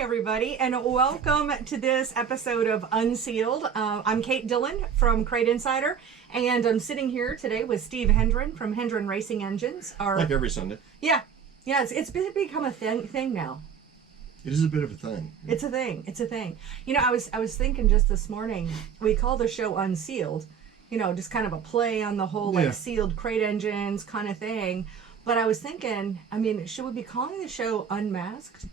everybody, and welcome to this episode of Unsealed. I'm Kate Dillon from CrateInsider, and I'm sitting here today with Steve Hendren from Hendren Racing Engines. Like every Sunday. Yeah, it's become a thing now. It is a bit of a thing. It's a thing. It's a thing. You know, I was thinking just this morning, we call the show Unsealed, you know, just kind of a play on the whole like sealed crate engines kind of thing. But I was thinking, I mean, should we be calling the show Unmasked?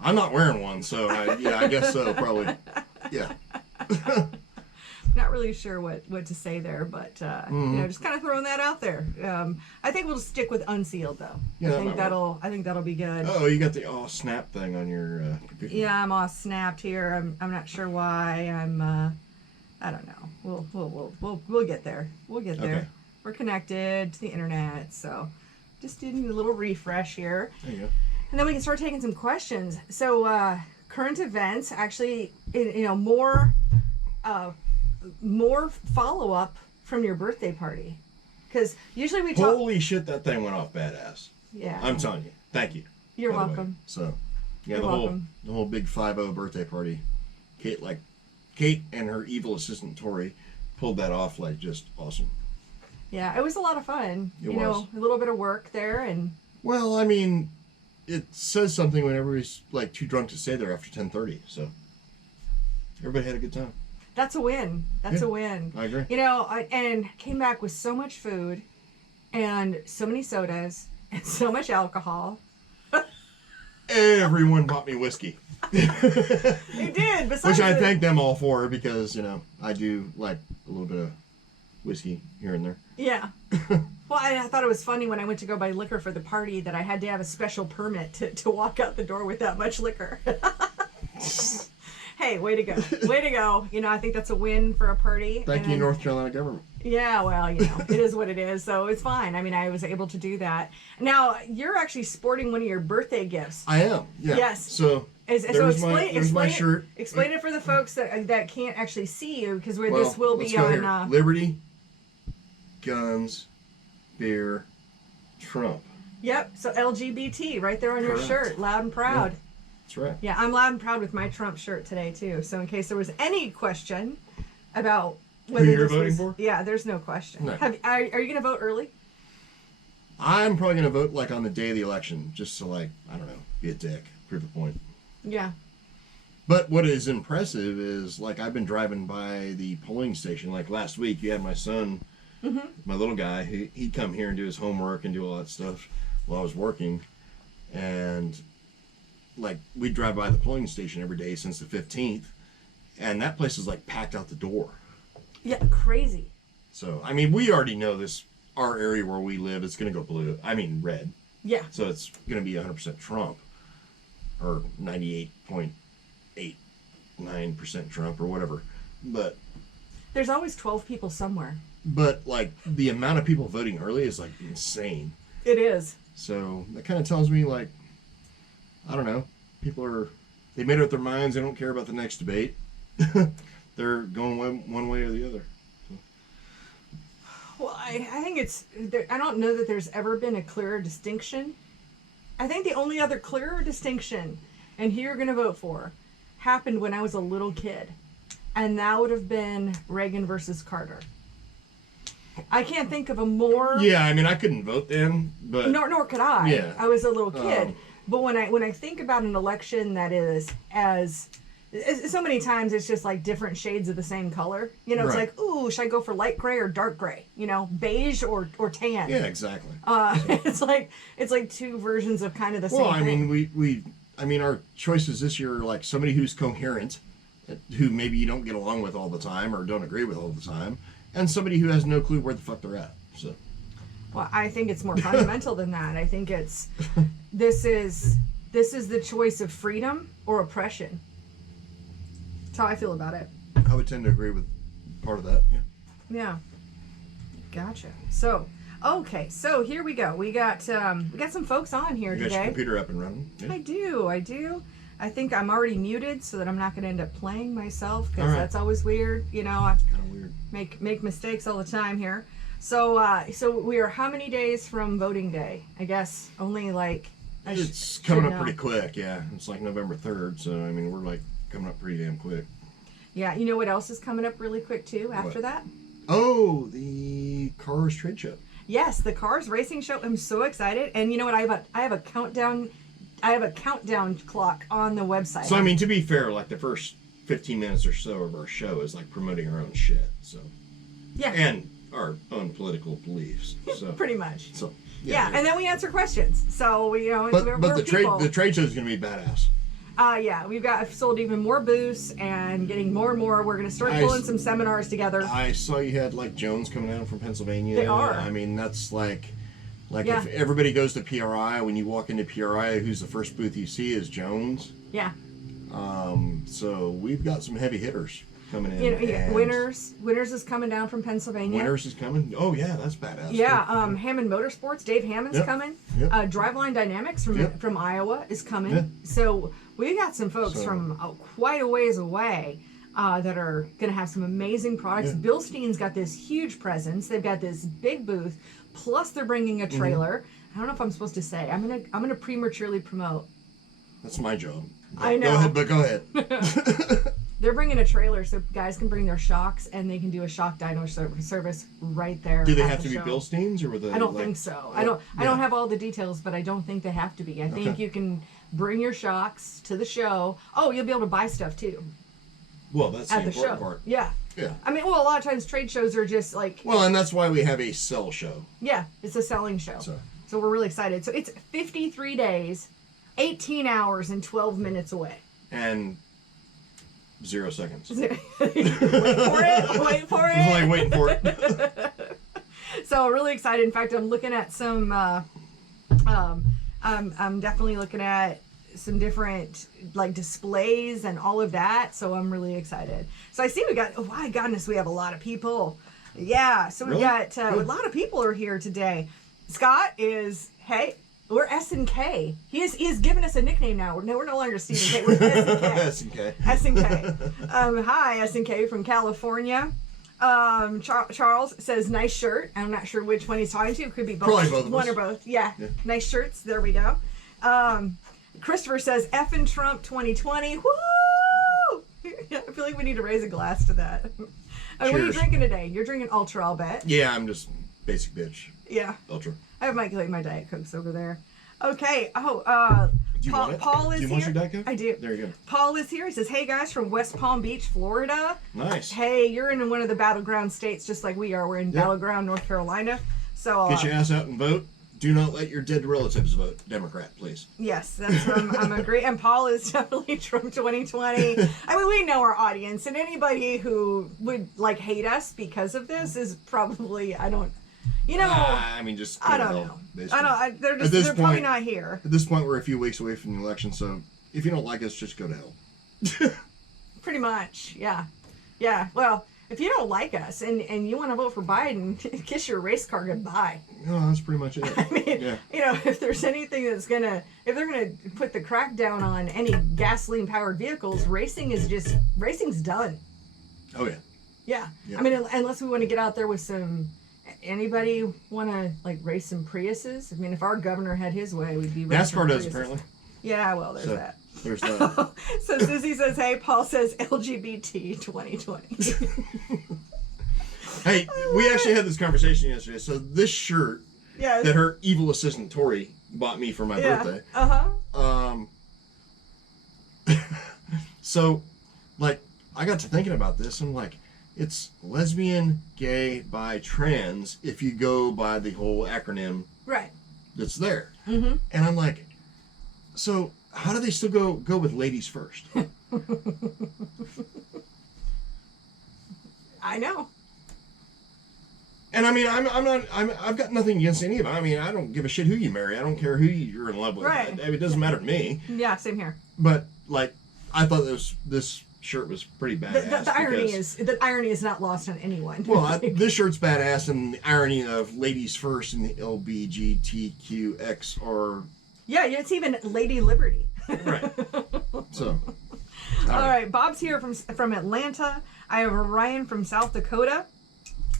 I'm not wearing one, so I guess so, probably. Yeah. Not really sure what to say there, but you know, just kind of throwing that out there. I think we'll stick with Unsealed though. Yeah, I think that'll be good. Oh, you got the snap thing on your computer. Yeah, I'm all snapped here. I'm not sure why. I don't know. We'll get there. We'll get there. Okay. We're connected to the internet, so just doing a little refresh here. There you go. And then we can start taking some questions. So current events, actually, you know, more follow-up from your birthday party, because usually we talk. Holy shit, that thing went off badass. Yeah, I'm telling you. Thank you. You're welcome. So yeah, You're welcome. the whole big 5-0 birthday party, Kate and her evil assistant Tori pulled that off like just awesome. Yeah, it was a lot of fun. It you know, a little bit of work there, and well, I mean, it says something when everybody's like too drunk to stay there after 10:30. So everybody had a good time. That's a win. That's a win. I agree. You know, and came back with so much food, and so many sodas, and so much alcohol. Everyone bought me whiskey. They did. Besides Which I thank them all for, because, you know, I do like a little bit of whiskey here and there. Yeah. Well, I thought it was funny when I went to go buy liquor for the party that I had to have a special permit to walk out the door with that much liquor. Hey, way to go. Way to go. You know, I think that's a win for a party. Thank you, North Carolina government. Yeah, well, you know, it is what it is, so it's fine. I mean, I was able to do that. Now, you're actually sporting one of your birthday gifts. I am, yeah. Yes. So, there's my shirt. Explain it for the folks that can't actually see you, because this will be on... Liberty, guns, beer, Trump. Yep, so LGBT right there on your shirt, loud and proud. Yeah, that's right. Yeah, I'm loud and proud with my Trump shirt today, too. So in case there was any question about whether who you're voting for? Yeah, there's no question. No. Are you going to vote early? I'm probably going to vote like on the day of the election, just to like, I don't know, be a dick, prove a point. Yeah. But what is impressive is, like, I've been driving by the polling station. Like last week, you had my son, my little guy, he'd come here and do his homework and do all that stuff while I was working. And, like, we'd drive by the polling station every day since the 15th. And that place is, like, packed out the door. Yeah, crazy. So, I mean, we already know this, our area where we live, it's going to go blue. I mean, red. Yeah. So it's going to be 100% Trump. Or 98.89% Trump or whatever. But there's always 12 people somewhere. But, like, the amount of people voting early is, like, insane. It is. So that kind of tells me, like, I don't know. They made up their minds. They don't care about the next debate. They're going one way or the other. So. Well, I think I don't know that there's ever been a clearer distinction. I think the only other clearer distinction, and who you're going to vote for, happened when I was a little kid. And that would have been Reagan versus Carter. I can't think of a more... Yeah, I mean, I couldn't vote then, but... Nor could I. Yeah. I was a little kid. But when I think about an election that is so many times it's just like different shades of the same color. You know, it's like, ooh, should I go for light gray or dark gray? You know, beige or tan? Yeah, exactly. It's like two versions of kind of the same thing. Well, I mean, I mean, our choices this year are like somebody who's coherent, who maybe you don't get along with all the time or don't agree with all the time, and somebody who has no clue where the fuck they're at. So. Well, I think it's more fundamental than that. I think this is the choice of freedom or oppression. That's how I feel about it. I would tend to agree with part of that. Yeah. Yeah. Gotcha. So, okay. So here we go. We got some folks on here today. You got your computer up and running? Yeah. I do. I think I'm already muted so that I'm not going to end up playing myself, because that's always weird. You know, I kind of weird. Make mistakes all the time here. So we are how many days from voting day? I guess only like It's coming up pretty quick, yeah. It's like November 3rd, so I mean, we're like coming up pretty damn quick. Yeah, you know what else is coming up really quick too after that? Oh, the Cars Trade Show. Yes, the Cars Racing Show. I'm so excited. And you know what? I have a countdown. I have a countdown clock on the website. So I mean, to be fair, like the first 15 minutes or so of our show is like promoting our own shit. So yeah, and our own political beliefs. So pretty much. So yeah, and then we answer questions. So we, but we're the trade show is going to be badass. Yeah, I've sold even more booths and getting more and more. We're going to start pulling some seminars together. I saw you had like Jones coming down from Pennsylvania. They are. I mean, that's like if everybody goes to PRI, when you walk into PRI, who's the first booth you see is Jones. Yeah. So we've got some heavy hitters coming in. You know, Winners is coming down from Pennsylvania. Winners is coming. Oh yeah, that's badass. Yeah. Hammond Motorsports, Dave Hammond's coming. Yep. Driveline Dynamics from Iowa is coming. Yeah. So we got some folks from quite a ways away that are going to have some amazing products. Yeah. Bilstein's got this huge presence. They've got this big booth. Plus, they're bringing a trailer. I don't know if I'm supposed to say. I'm gonna prematurely promote. That's my job. I know. Go ahead. They're bringing a trailer so guys can bring their shocks and they can do a shock dyno service right there. Do they have to be Bilsteins or were they? I don't think so. I don't have all the details, but I don't think they have to be. I think you can bring your shocks to the show. Oh, you'll be able to buy stuff too. Well, that's at the show. important part. Yeah. Yeah. I mean, well, a lot of times trade shows are just like. Well, and that's why we have a sell show. Yeah, it's a selling show. So we're really excited. So it's 53 days, 18 hours, and 12 minutes away. And 0 seconds. Wait for it. Wait for it. I was like waiting for it. So really excited. In fact, I'm looking at some. I'm definitely looking at some different like displays and all of that. So I'm really excited. So I see we got. Oh my goodness, we have a lot of people. Yeah. So we got a lot of people are here today. Scott is hey. We're S&K. He's given us a nickname now. We're no longer Stephen K. We're S&K. S&K. Hi, S&K from California. Charles says, nice shirt. I'm not sure which one he's talking to. It could be both. Probably both of one us. or both. Yeah. Nice shirts. There we go. Christopher says, Effin' Trump 2020. Woo! I feel like we need to raise a glass to that. What are you drinking today? You're drinking Ultra, I'll bet. Yeah, I'm just basic bitch. Yeah. Ultra. I have my Diet Cokes over there. Okay. Oh, Do you want it? Paul is Do you here. want your Diet Coke? I do. There you go. Paul is here. He says, hey guys from West Palm Beach, Florida. Nice. Hey, you're in one of the battleground states just like we are. We're in battleground North Carolina. So get your ass out and vote. Do not let your dead relatives vote Democrat, please. Yes, that's I'm agree. And Paul is definitely Trump 2020. I mean, we know our audience, and anybody who would like hate us because of this is probably I don't just I don't know. They're probably not here. At this point, we're a few weeks away from the election, so if you don't like us, just go to hell. Pretty much, yeah. Well, if you don't like us and you want to vote for Biden, kiss your race car goodbye. No, that's pretty much it. I mean, if there's anything if they're gonna put the crackdown on any gasoline-powered vehicles, racing's done. Oh yeah. Yeah. I mean, unless we want to get out there with some. Anybody want to like race some Priuses? I mean, if our governor had his way, we'd be racing NASCAR does Priuses. apparently. Yeah, well, there's that. There's that. So Susie says, "Hey," Paul says, "LGBT 2020." Hey, we actually had this conversation yesterday. So this shirt that her evil assistant Tori bought me for my birthday. So, like, I got to thinking about this, and like, it's lesbian, gay, bi, trans. If you go by the whole acronym, right? That's there. Mm-hmm. And I'm like, so how do they still go with ladies first? I know. And I mean, I've got nothing against any of it. I mean, I don't give a shit who you marry. I don't care who you're in love with. Right. It doesn't matter to me. Yeah, same here. But like, I thought this shirt was pretty badass. The irony is not lost on anyone. Well, this shirt's badass, and the irony of ladies first and the LBGTQX are. Yeah, it's even Lady Liberty. Right. So. All right. Bob's here from Atlanta. I have Ryan from South Dakota.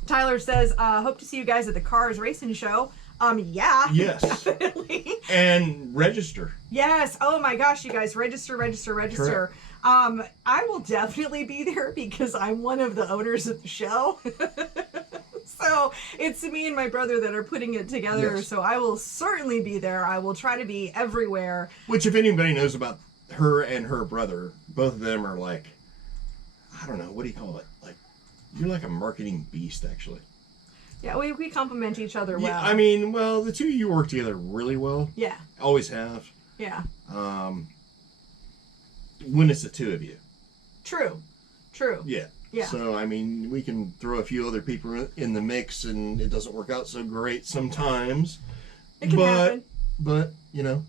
Tyler says, hope to see you guys at the Cars Racing Show. Yeah. Yes. Definitely. And register. Yes. Oh my gosh, you guys, register. Correct. I will definitely be there because I'm one of the owners of the show. So it's me and my brother that are putting it together. Yes. So I will certainly be there. I will try to be everywhere. Which, if anybody knows about her and her brother, both of them are like, I don't know, what do you call it? Like, you're like a marketing beast, actually. Yeah, we complement each other well. Yeah, I mean, well, the two of you work together really well. Yeah. Always have. Yeah. When it's the two of you. True. Yeah. Yeah. So, I mean, we can throw a few other people in the mix, and it doesn't work out so great sometimes. It can happen. But, you know.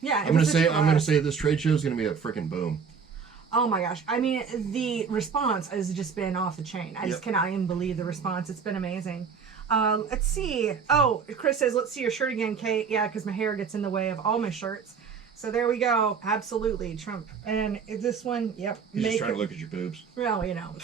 Yeah. I'm gonna say this trade show is gonna be a freaking boom. Oh my gosh. I mean, the response has just been off the chain. I just cannot even believe the response. It's been amazing. Let's see. Oh, Chris says, let's see your shirt again, Kate. Yeah, because my hair gets in the way of all my shirts. So there we go. Absolutely. Trump. And this one, yep. He's just trying to look at your boobs. Well, you know.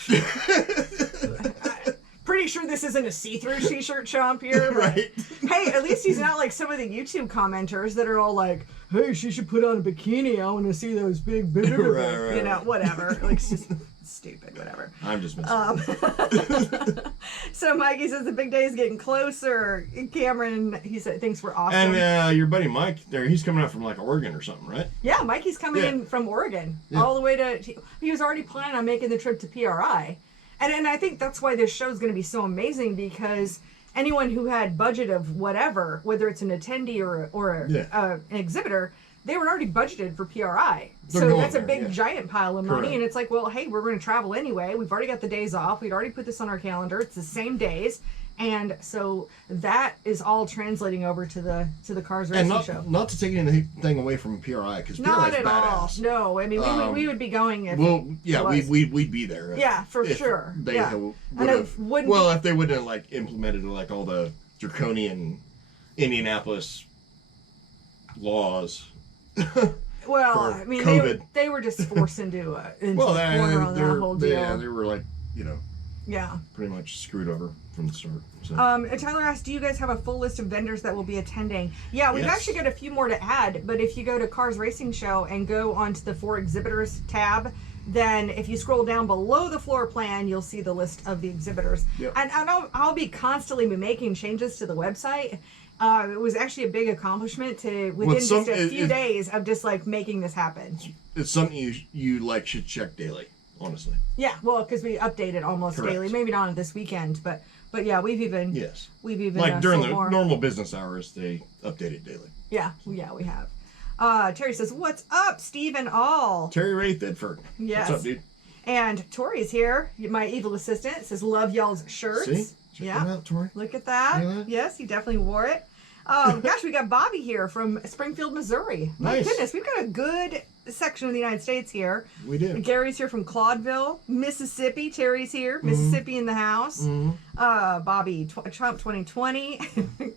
Pretty sure this isn't a see-through t-shirt shop here. Right. Hey, at least he's not like some of the YouTube commenters that are all like, hey, she should put on a bikini. I want to see those big Right, you know, whatever. Like, it's just stupid, whatever. I'm just messing. So Mikey says the big day is getting closer. Cameron, he said, thinks we're awesome. And your buddy Mike there, he's coming out from like Oregon or something, right? Yeah, Mikey's coming in from Oregon all the way to, he was already planning on making the trip to PRI. And I think that's why this show is going to be so amazing, because anyone who had budget of whatever, whether it's an attendee or an exhibitor, they were already budgeted for PRI. So that's a big giant pile of money. Correct. And it's like, well, hey, we're going to travel anyway. We've already got the days off. We'd already put this on our calendar. It's the same days. And so that is all translating over to the Cars Racing Show. Not to take anything away from PRI, because PRI Not is at badass. all. No, I mean we would be going if. Well, yeah, it was. we'd be there. For sure. They yeah. would have. Well, if they wouldn't have like implemented like all the draconian Indianapolis laws. Well, I mean, they were just forced into the corner on that whole deal. Yeah, they were like, you know. Yeah. Pretty much screwed over from the start. So. Tyler asked, do you guys have a full list of vendors that will be attending? Yeah, we've actually got a few more to add, but if you go to Cars Racing Show and go onto the For Exhibitors tab, then if you scroll down below the floor plan, you'll see the list of the exhibitors. Yep. And I'll be constantly making changes to the website. It was actually a big accomplishment within just a few days of just like making this happen. It's something you like should check daily. Honestly. Yeah, well, because we update it almost daily. Maybe not on this weekend, but yeah, we've even like during the normal business hours, they update it daily. Yeah, we have. Terry says, "What's up, Steve and all?" Terry Ray Thedford. Yes. What's up, dude? And Tori's here, my evil assistant. Says, "Love y'all's shirts." See? Check that out, Tori. Look at that. Yes, he definitely wore it. Gosh, we got Bobby here from Springfield, Missouri. My goodness, we've got a good section of the United States here. We do. Gary's here from Claudeville, Mississippi. Terry's here, Mississippi in the house. Bobby, Trump 2020.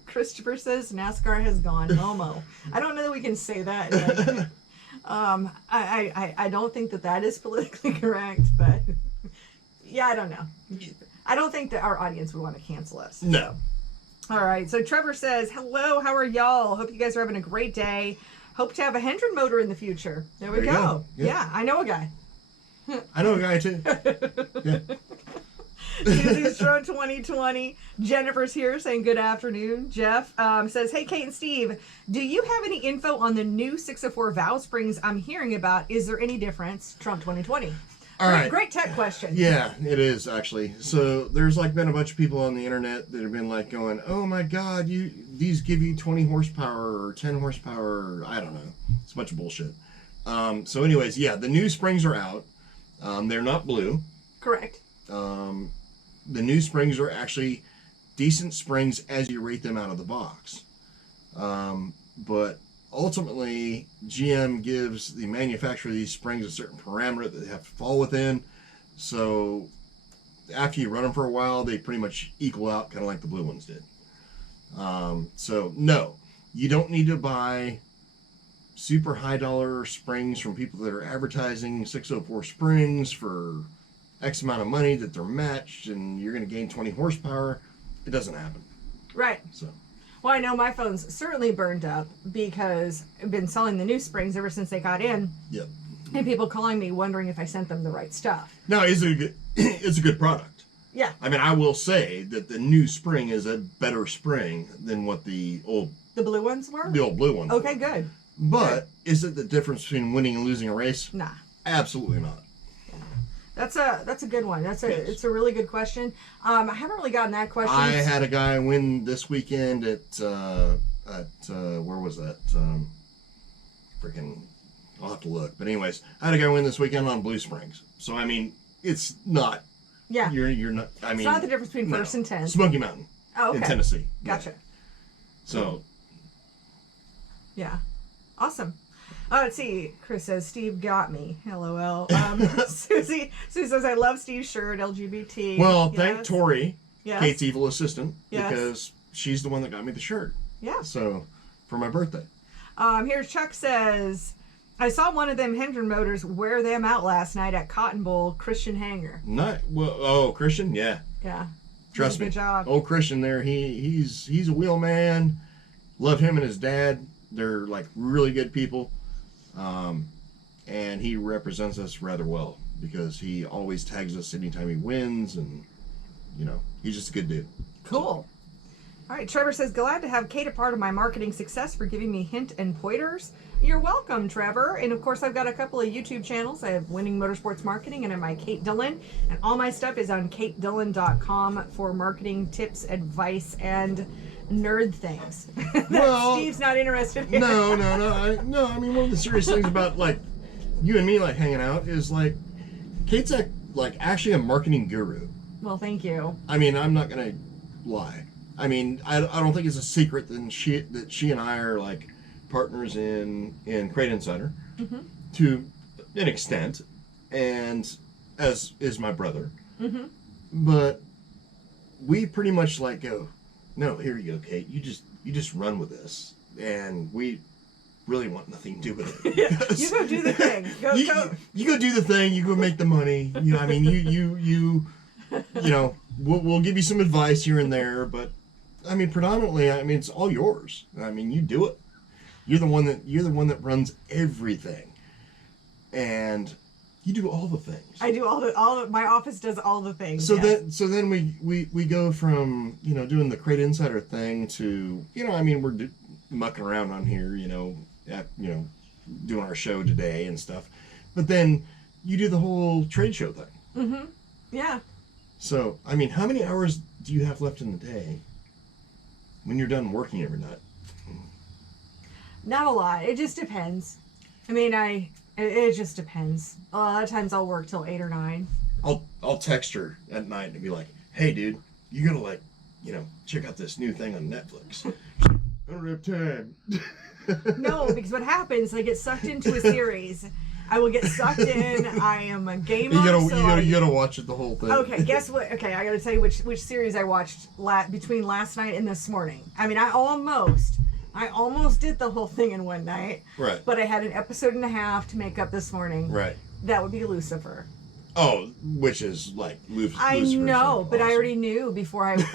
Christopher says NASCAR has gone Momo. I don't know that we can say that. Like, I don't think that is politically correct, but yeah, I don't know. I don't think that our audience would want to cancel us. No. All right. So Trevor says, hello, how are y'all? Hope you guys are having a great day. Hope to have a Hendren motor in the future. There we go. Yeah, I know a guy. I know a guy too. Yeah. Using Show 2020. Jennifer's here saying good afternoon. Jeff says, hey, Kate and Steve, do you have any info on the new 604 valve springs I'm hearing about? Is there any difference? Trump 2020. All right. Great tech question. Yeah, it is actually. So there's like been a bunch of people on the internet that have been like going, oh my God, these give you 20 horsepower or 10 horsepower. Or, I don't know. It's a bunch of bullshit. So anyways, yeah, the new springs are out. They're not blue. Correct. The new springs are actually decent springs as you rate them out of the box. But ultimately, GM gives the manufacturer of these springs a certain parameter that they have to fall within. So after you run them for a while, they pretty much equal out, kind of like the blue ones did. So no, you don't need to buy super high dollar springs from people that are advertising 604 springs for X amount of money that they're matched and you're going to gain 20 horsepower. It doesn't happen. Right. So. Well, I know my phone's certainly burned up because I've been selling the new springs ever since they got in. Yep. And people calling me wondering if I sent them the right stuff. No, it's a good product. Yeah. I mean, I will say that the new spring is a better spring than what the old blue ones were? The old blue ones. Okay, were. good. But is it the difference between winning and losing a race? Nah. Absolutely not. That's a good one. It's a really good question. I haven't really gotten that question. I had a guy win this weekend at where was that? Freaking, I'll have to look. But anyways, I had a guy win this weekend on Blue Springs. So I mean, it's not. Yeah. You're not. I mean, it's not the difference between first and 10th. Smoky Mountain. Oh, okay. In Tennessee. Gotcha. Yeah. So. Yeah. Awesome. Let's see. Chris says, Steve got me. LOL. Susie says, I love Steve's shirt, LGBT. Well, thank Tori, yes. Kate's evil assistant, yes. because she's the one that got me the shirt. Yeah. So, for my birthday. Here's Chuck says, I saw one of them Hendren motors wear them out last night at Cotton Bowl Christian Hangar. Christian? Yeah. Yeah. Trust me. Good job. Old Christian there, he's a wheel man. Love him and his dad. They're like really good people. And he represents us rather well because he always tags us anytime he wins, and he's just a good dude. Cool. All right, Trevor says, glad to have Kate a part of my marketing success for giving me hint and pointers. You're welcome, Trevor. And of course, I've got a couple of YouTube channels. I have Winning Motorsports Marketing and my Kate Dillon. And all my stuff is on CrateInsider.com for marketing tips, advice, and nerd things. Well, Steve's not interested in. No. I mean, one of the serious things about like you and me like hanging out is like Kate's actually a marketing guru. Well, thank you. I mean, I'm not gonna lie. I mean, I don't think it's a secret that she and I are like partners in Crate Insider to an extent, and as is my brother. But we pretty much like go, no, here you go, Kate. You just run with this, and we really want nothing to do with it. You go do the thing. You go do the thing. You go make the money. I mean, we'll give you some advice here and there, but I mean, predominantly, I mean, it's all yours. I mean, you do it. You're the one that runs everything, and you do all the things. I do all the. My office does all the things. So then we go from doing the Crate Insider thing to I mean we're mucking around on here doing our show today and stuff, but then you do the whole trade show thing. Yeah. So I mean, how many hours do you have left in the day when you're done working every night? Not a lot. It just depends. I mean, it just depends. A lot of times I'll work till 8 or 9. I'll text her at night and be like, hey dude, you gotta check out this new thing on Netflix. I don't have time. No, because what happens, I get sucked into a series. I will get sucked in. I am a gamer. You gotta watch it the whole thing. Okay, guess what? Okay, I gotta tell you which series I watched between last night and this morning. I mean, I almost did the whole thing in one night. Right. But I had an episode and a half to make up this morning. Right. That would be Lucifer. Oh, which is like Lucifer. I know, but awesome. I already knew before I you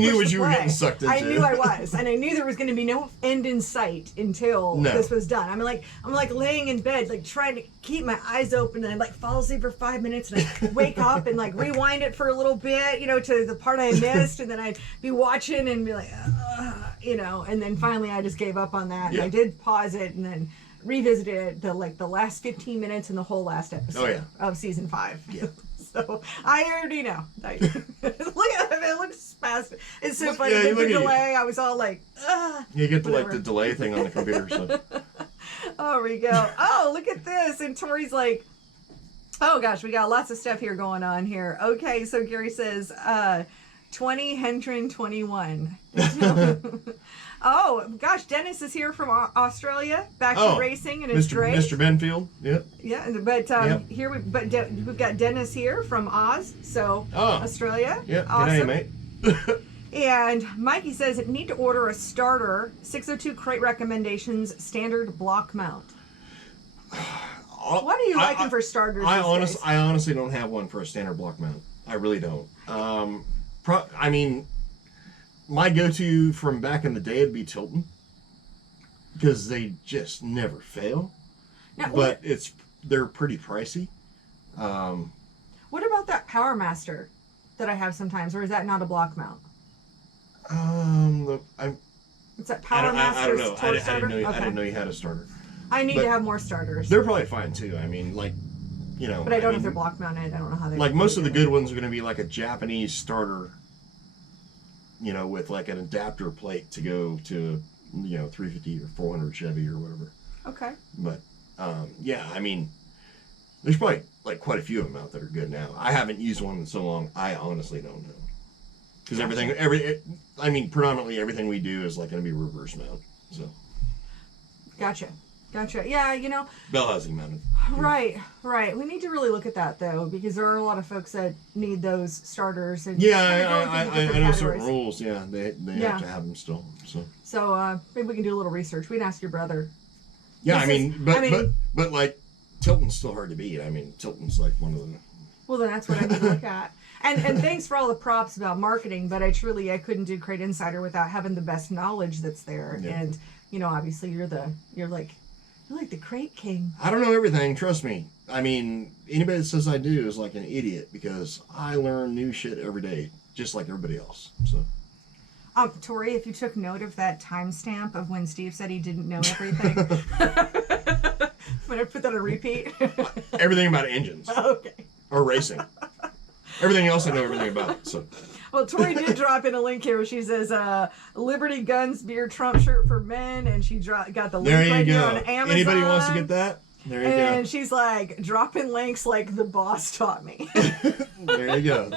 knew what you were getting sucked into. I knew I was, and I knew there was going to be no end in sight until this was done. I'm like laying in bed, like trying to keep my eyes open, and I like fall asleep for 5 minutes, and I wake up and like rewind it for a little bit, to the part I missed, and then I'd be watching and be like, and then finally I just gave up on that, and I did pause it, and then revisited the last 15 minutes and the whole last episode of season 5. Yeah. So I already know. Look at it. It looks fast. It's so funny. Yeah, the delay. I was all like, You get the delay thing on the computer. So. Oh, we go. Oh, look at this. And Tori's like, oh gosh, we got lots of stuff here going on here. Okay, so Gary says, 20 Hendren 21. Oh gosh, Dennis is here from Australia, back to racing, and it's great. Mr. Benfield, yep. Yeah, but here we've got Dennis here from Oz, so Australia. Yep. Awesome. G'day, mate. And Mikey says need to order a starter 602 crate recommendations standard block mount. What are you liking for starters? I honestly don't have one for a standard block mount. I really don't. I mean, my go-to from back in the day would be Tilton, because they just never fail. Now, But they're pretty pricey. What about that Power Master that I have sometimes, or is that not a block mount? It's that Power Master's I don't know. torch starter? I didn't know you had a starter. I need to have more starters. They're probably fine too. I mean, like, you know. But I don't know if they're block mounted. I don't know how they. Like most of the good ones are going to be like a Japanese starter. You know, with like an adapter plate to go to, 350 or 400 Chevy or whatever. Okay. But yeah, I mean, there's probably like quite a few of them out that are good now. I haven't used one in so long. I honestly don't know. Because predominantly everything we do is like going to be reverse mount. So. Gotcha. Yeah, bell housing mounted. Right. We need to really look at that though, because there are a lot of folks that need those starters. And I know certain rules. Yeah, they have to have them still. So maybe we can do a little research. We can ask your brother. Yeah, but like Tilton's still hard to beat. I mean, Tilton's like one of the. Well, then that's what I need to look at. And thanks for all the props about marketing, but I couldn't do Crate Insider without having the best knowledge that's there. Yeah. And obviously you're like the crate king. I don't know everything, trust me. I mean, anybody that says I do is like an idiot, because I learn new shit every day, just like everybody else. So. Tori, if you took note of that timestamp of when Steve said he didn't know everything, I'm gonna put that on repeat. Everything about engines. Okay. Or racing. Everything else I know everything about. So. Well, Tori did drop in a link here where she says Liberty Guns Beer Trump shirt for men, and she got the link right here on Amazon. Anybody wants to get that? There you go. And she's like, dropping links like the boss taught me. There you go.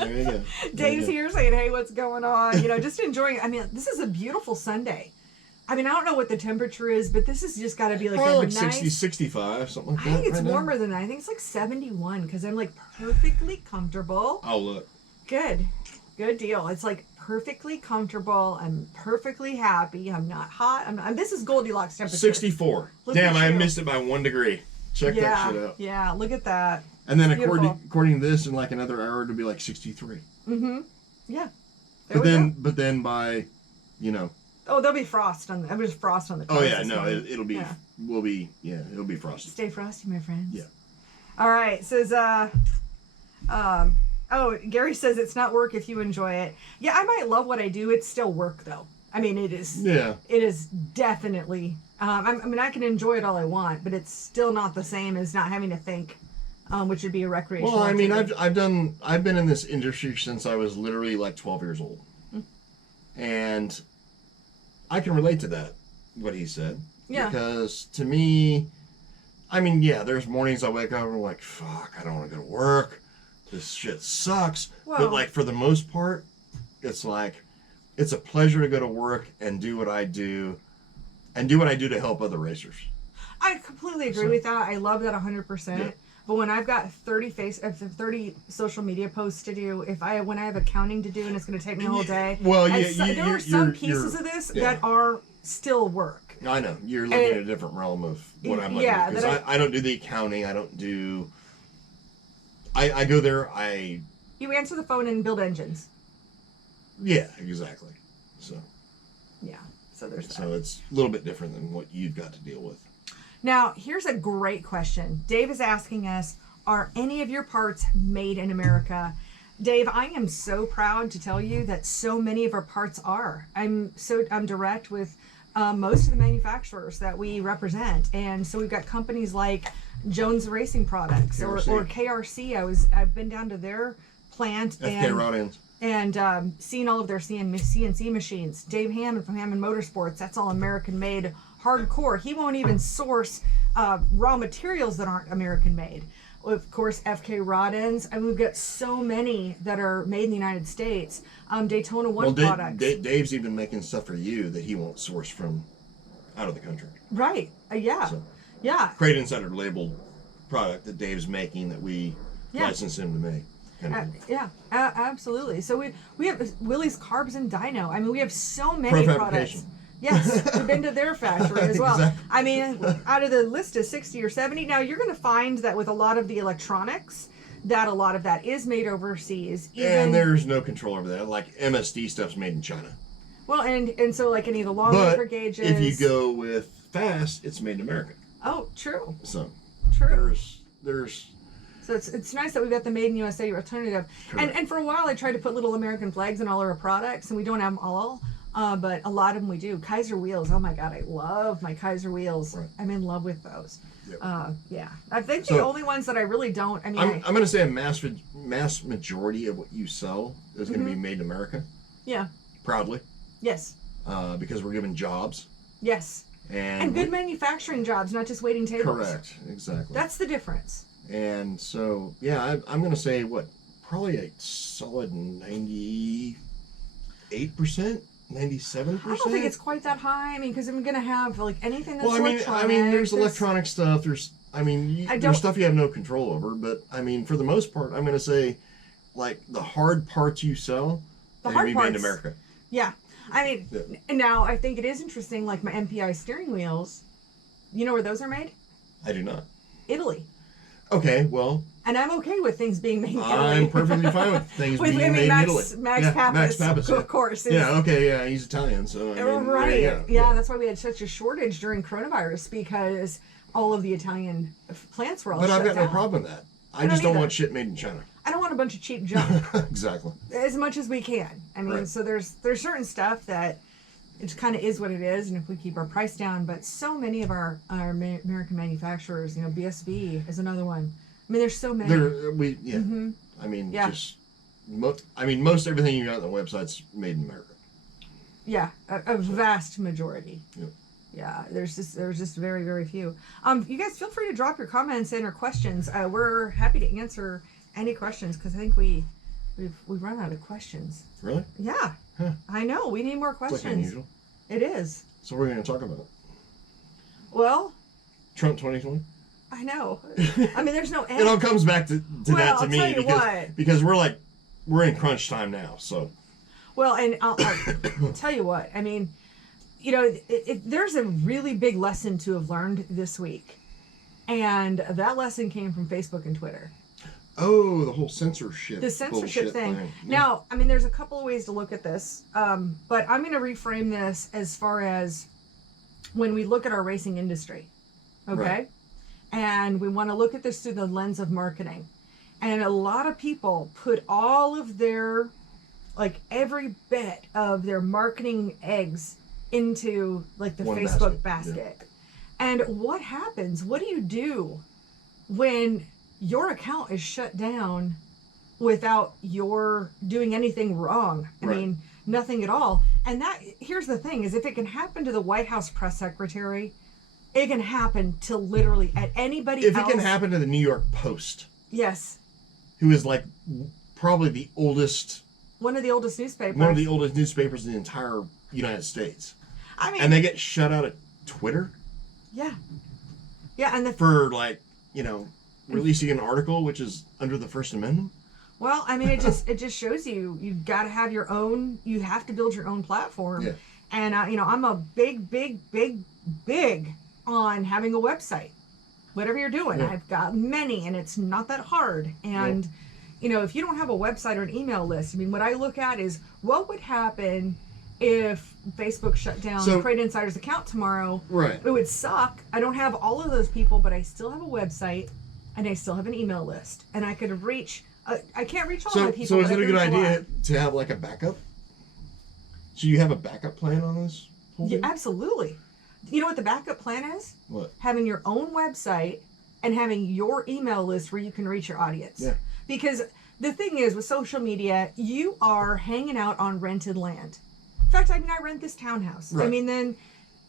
Dave's here saying, hey, what's going on? Just enjoying. I mean, this is a beautiful Sunday. I mean, I don't know what the temperature is, but this has just got to be like probably a like nice... 60, 65, something like that. I think it's right warmer now. than that. I think it's like 71 because I'm like perfectly comfortable. Oh, look. Good deal. It's like perfectly comfortable. I'm perfectly happy. I'm not hot. This is Goldilocks temperature. 64. Damn, I missed it by 1 degree. Check that shit out. Yeah, look at that. And then according to this, in like another hour, it'll be like 63. Mm-hmm. Yeah. But then by, Oh, there'll be frost on. There's frost on the cars. Oh yeah, no, it'll be. Yeah. It'll be frosty. Stay frosty, my friends. Yeah. All right. Says Gary says it's not work if you enjoy it. Yeah, I might love what I do. It's still work though. I mean, it is. Yeah. It is definitely. I can enjoy it all I want, but it's still not the same as not having to think, which would be a recreational. Well, I mean, activity. I've been in this industry since I was literally like 12 years old, and I can relate to that. What he said. Yeah. Because to me, I mean, yeah, there's mornings I wake up and I'm like, fuck, I don't want to go to work. This shit sucks. Well, but like for the most part, it's like it's a pleasure to go to work and do what I do, to help other racers. I completely agree with that. I love that 100%. Yeah. But when I've got 30 social media posts to do, when I have accounting to do and it's going to take me a whole day. Well, there are some pieces of this that are still work. I know you're looking at a different realm of what I'm looking at, because I don't do the accounting. I don't do. I go there. You answer the phone and build engines. Yeah, exactly. So. Yeah. So there's that. So it's a little bit different than what you've got to deal with. Now, here's a great question. Dave is asking us, are any of your parts made in America? Dave, I am so proud to tell you that so many of our parts are. I'm direct with most of the manufacturers that we represent. And so we've got companies like Jones Racing Products or KRC. I've been down to their plant FK Rod Ends. And seen all of their CNC machines. Dave Hammond from Hammond Motorsports, that's all American made, hardcore. He won't even source raw materials that aren't American made. Of course, FK Rod Ends. I mean, we've got so many that are made in the United States. Daytona One products. Dave's even making stuff for you that he won't source from out of the country. Right. Yeah. Yeah. CrateInsider labeled product that Dave's making that we license him to make. Absolutely. So we have Willie's Carbs and Dyno. I mean, we have so many products. Yes, we've been to their factory as well. Exactly. I mean, out of the list of 60 or 70, now you're going to find that with a lot of the electronics, that a lot of that is made overseas. And there's no control over that. Like MSD stuff's made in China. Well, and so like any of the long But length gauges. if you go with fast, it's made in America. Oh, true. So True. There's. So it's nice that we've got the Made in USA alternative. And for a while I tried to put little American flags in all our products, and we don't have them all. But a lot of them we do. Kaiser wheels. Oh my God, I love my Kaiser wheels. Right. I'm in love with those. Yep. Yeah. I think the only ones that I really don't. I mean, I'm going to say a mass majority of what you sell is going to be made in America. Yeah. Proudly. Yes. Because we're given jobs. Yes. And good manufacturing jobs, not just waiting tables. Correct. Exactly. That's the difference. And so, yeah, I'm going to say probably a solid 98%, 97%. I don't think it's quite that high. I mean, because I'm going to have like anything that's electronic. I mean, there's electronic stuff. There's stuff you have no control over. But I mean, for the most part, I'm going to say, like the hard parts you sell, they're going to be made in America. Yeah, I mean, now I think it is interesting. Like my MPI steering wheels, you know where those are made? I do not. Italy. Okay, well. And I'm okay with things being made in Italy. I'm perfectly fine with things being made in Italy. Max Pappas, of course. Yeah, okay, yeah, he's Italian, so. Right. Yeah, that's why we had such a shortage during coronavirus, because all of the Italian plants were all shut down. But I've got no problem with that. I just don't want shit made in China. I don't want a bunch of cheap junk. Exactly. As much as we can. I mean, so there's certain stuff that it kind of is what it is, and if we keep our price down, but so many of our American manufacturers, BSV is another one. I mean, there's so many. I mean, most everything you got on the website's made in America. Yeah, a vast majority. Yep. Yeah, there's just very, very few. You guys feel free to drop your comments and or questions. We're happy to answer any questions, because I think we've run out of questions. Really? Yeah. Huh. I know. We need more questions. Like unusual. It is. So what are we going to talk about? Well, Trump 2020. I know. I mean, there's no end. It all comes back to that to me, because we're in crunch time now. So. Well, and I'll tell you what. I mean, there's a really big lesson to have learned this week, and that lesson came from Facebook and Twitter. Oh, the whole censorship. The censorship thing. Yeah. Now, I mean, there's a couple of ways to look at this, but I'm going to reframe this as far as when we look at our racing industry, okay? Right. And we want to look at this through the lens of marketing. And a lot of people put all of their, like every bit of their marketing eggs into like the Facebook basket. Yeah. And what happens? What do you do when your account is shut down without your doing anything wrong? I mean, nothing at all. And here's the thing, is if it can happen to the White House press secretary, it can happen to literally at anybody else. If it can happen to the New York Post. Yes. Who is like probably the oldest. One of the oldest newspapers. One of the oldest newspapers in the entire United States. I mean. And they get shut out of Twitter. Yeah. Yeah, and for like, releasing an article which is under the First Amendment. Well, I mean, it just shows you've got to have your own. You have to build your own platform. Yeah. And I'm a big on having a website. Whatever you're doing, I've got many, and it's not that hard. And if you don't have a website or an email list, I mean, what I look at is what would happen if Facebook shut down CrateInsider's account tomorrow. Right. It would suck. I don't have all of those people, but I still have a website, and I still have an email list, and I could reach. I can't reach all my people. So is it a good idea to have like a backup? So you have a backup plan on this whole thing? Yeah, absolutely. You know what the backup plan is? What? Having your own website and having your email list where you can reach your audience. Yeah. Because the thing is, with social media, you are hanging out on rented land. In fact, I rent this townhouse. Right. I mean, then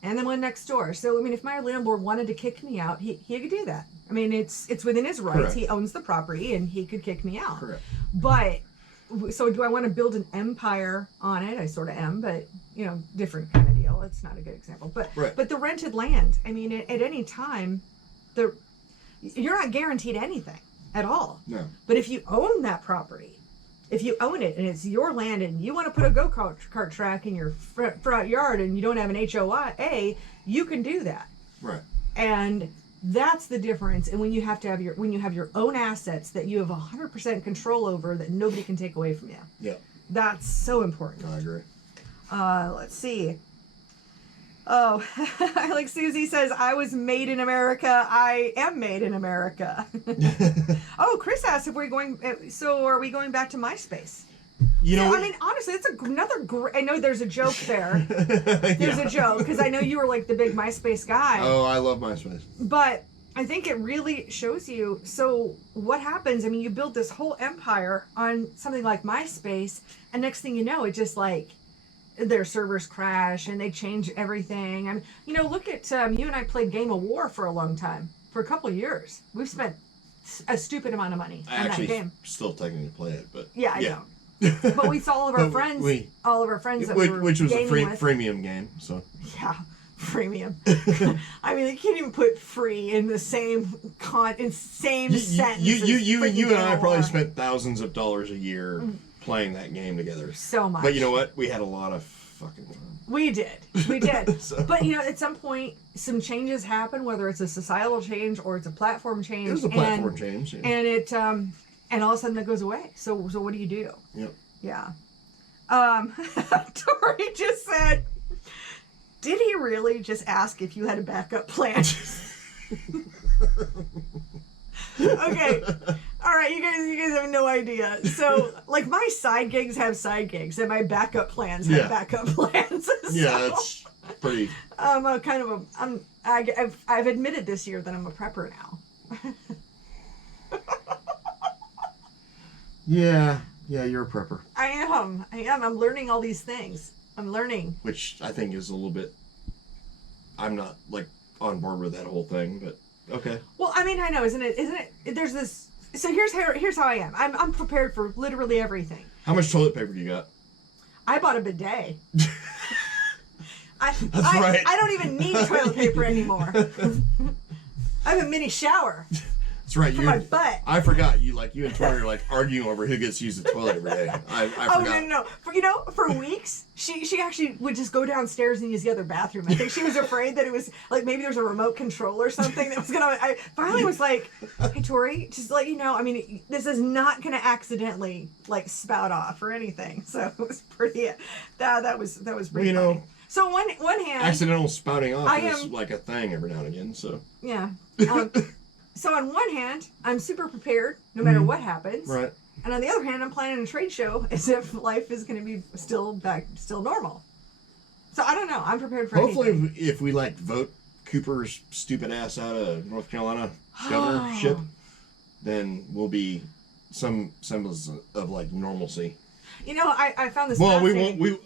one next door. So, I mean, if my landlord wanted to kick me out, he could do that. I mean, it's within his rights. Correct. He owns the property, and he could kick me out. Correct. But, so do I want to build an empire on it? I sort of am, but, different kind of deal. It's not a good example. But but the rented land, I mean, at any time, you're not guaranteed anything at all. No. But if you own that property, if you own it and it's your land and you want to put a go-kart track in your front yard and you don't have an HOA, you can do that. Right. And that's the difference. And when you have your own assets that you have 100% control over that nobody can take away from you. Yeah. That's so important. I agree. Let's see. Oh, like Susie says, I was made in America. I am made in America. Oh, Chris asked if we're going. So, are we going back to MySpace? You know, I mean, honestly, it's another great. I know there's a joke there. There's a joke because I know you were like the big MySpace guy. Oh, I love MySpace. But I think it really shows you. So what happens? I mean, you build this whole empire on something like MySpace, and next thing you know, it just like their servers crash and they change everything. I mean, you know, look at you and I played Game of War for a long time, for a couple of years. We've spent a stupid amount of money on that game. Still technically play it, but yeah, I know. But we saw all of our friends, that which was a with. freemium game. So yeah, freemium. I mean, they can't even put free in the same sentence. You and I probably spent thousands of dollars a year playing that game together. So much. But you know what? We had a lot of fucking fun. We did. So. But you know, at some point, some changes happen, whether it's a societal change or it's a platform change. It was a platform change, yeah. And it and all of a sudden that goes away. So what do you do? Yep. Yeah. Tori just said, did he really just ask if you had a backup plan? Okay. All right, you guys have no idea. So, like, my side gigs have side gigs, and my backup plans have backup plans. So, yeah, that's pretty. I've admitted this year that I'm a prepper now. Yeah, you're a prepper. I am. I'm learning all these things. I'm learning. Which I think is a little bit. I'm not like on board with that whole thing, but okay. Well, I mean, I know, isn't it? There's this. So here's how I am. I'm prepared for literally everything. How much toilet paper do you got? I bought a bidet. That's right. I don't even need toilet paper anymore. I have a mini shower. That's right. For my butt. I forgot you and Tori are like arguing over who gets to use the toilet every day. I forgot. Oh no. For weeks, she actually would just go downstairs and use the other bathroom. I think she was afraid that it was like maybe there was a remote control or something that was gonna. I finally was like, "Hey Tori, just to let you know. I mean, this is not gonna accidentally like spout off or anything." So it was pretty. That was pretty. Well, funny. So one hand, accidental spouting off is like a thing every now and again. So yeah. So on one hand, I'm super prepared no matter what happens. Right. And on the other hand, I'm planning a trade show as if life is going to be still normal. So I don't know. I'm prepared for anything. Hopefully, if we like vote Cooper's stupid ass out of North Carolina governorship, then we'll be some semblance of like normalcy. You know, I found this. Well,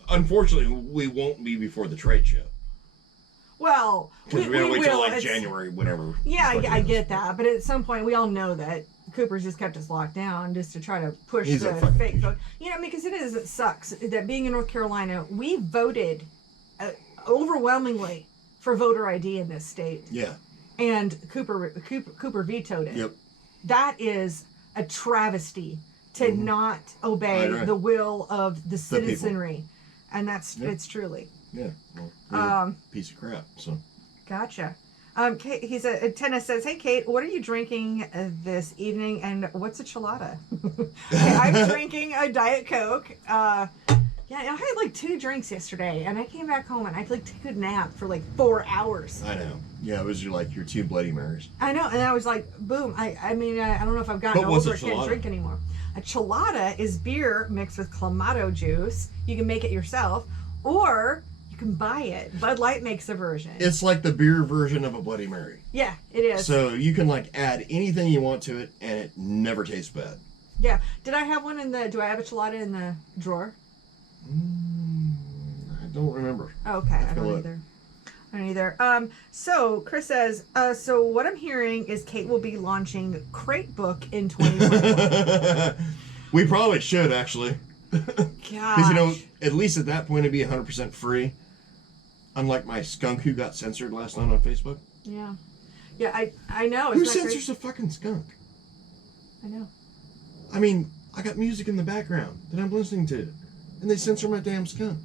unfortunately we won't be before the trade show. Well, because we gotta wait till like January, whatever. Yeah, I get that, but at some point we all know that Cooper's just kept us locked down just to try to push the fake vote. You know, because it sucks that being in North Carolina, we voted overwhelmingly for voter ID in this state. Yeah. And Cooper vetoed it. Yep. That is a travesty to not obey the will of the citizenry, and it's truly. Yeah. Well, piece of crap. So. Gotcha. Kate, Tennis says, "Hey Kate, what are you drinking this evening, and what's a chelada?" Okay, I'm drinking a Diet Coke. Yeah, I had like 2 drinks yesterday, and I came back home and I took a nap for like 4 hours. I know. Yeah, it was your 2 Bloody Marys. I know, and I was like, boom. I mean, I don't know if I've gotten over it. Can't drink anymore. A chelada is beer mixed with clamato juice. You can make it yourself, or you can buy it. Bud Light makes a version. It's like the beer version of a Bloody Mary. Yeah, it is. So you can add anything you want to it, and it never tastes bad. Yeah. Did I have one do I have a chelada in the drawer? I don't remember. Okay, I don't either. So Chris says, so what I'm hearing is Kate will be launching Crate Book in 2021. We probably should, actually. Gosh. Because, at least at that point it'd be 100% free. Unlike my skunk who got censored last night on Facebook. Yeah. Yeah, I know. Who censors a fucking skunk? I know. I mean, I got music in the background that I'm listening to. And they censor my damn skunk.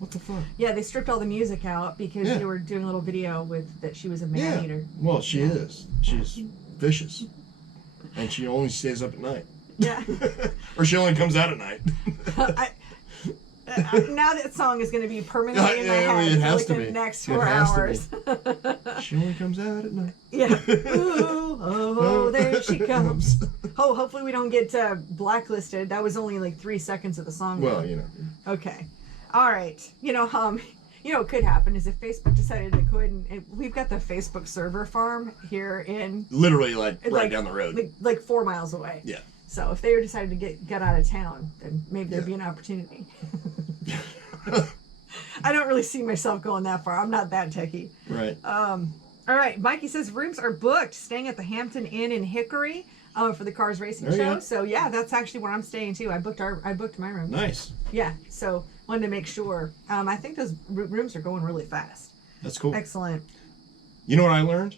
What the fuck? Yeah, they stripped all the music out because they were doing a little video that she was a man-eater. Well, she is. She's vicious. And she only stays up at night. Yeah. Or she only comes out at night. Now that song is going to be permanently in my head it for has like to the be. next It 4 has to hours. She only comes out at night. Yeah. Ooh, oh, there she comes. Oh, hopefully we don't get blacklisted. That was only like 3 seconds of the song. Well, though. you know. Okay. All right. What could happen is if Facebook decided to quit, and we've got the Facebook server farm here in Literally, like, right down the road. like 4 miles away. Yeah. So if they decided to get out of town, then maybe there'd be an opportunity. I don't really see myself going that far. I'm not that techie. Right. All right. Mikey says rooms are booked. Staying at the Hampton Inn in Hickory for the Cars Racing There you show. go. So yeah, that's actually where I'm staying too. I booked my room. Nice. Yeah. So wanted to make sure. I think those rooms are going really fast. That's cool. Excellent. You know what I learned?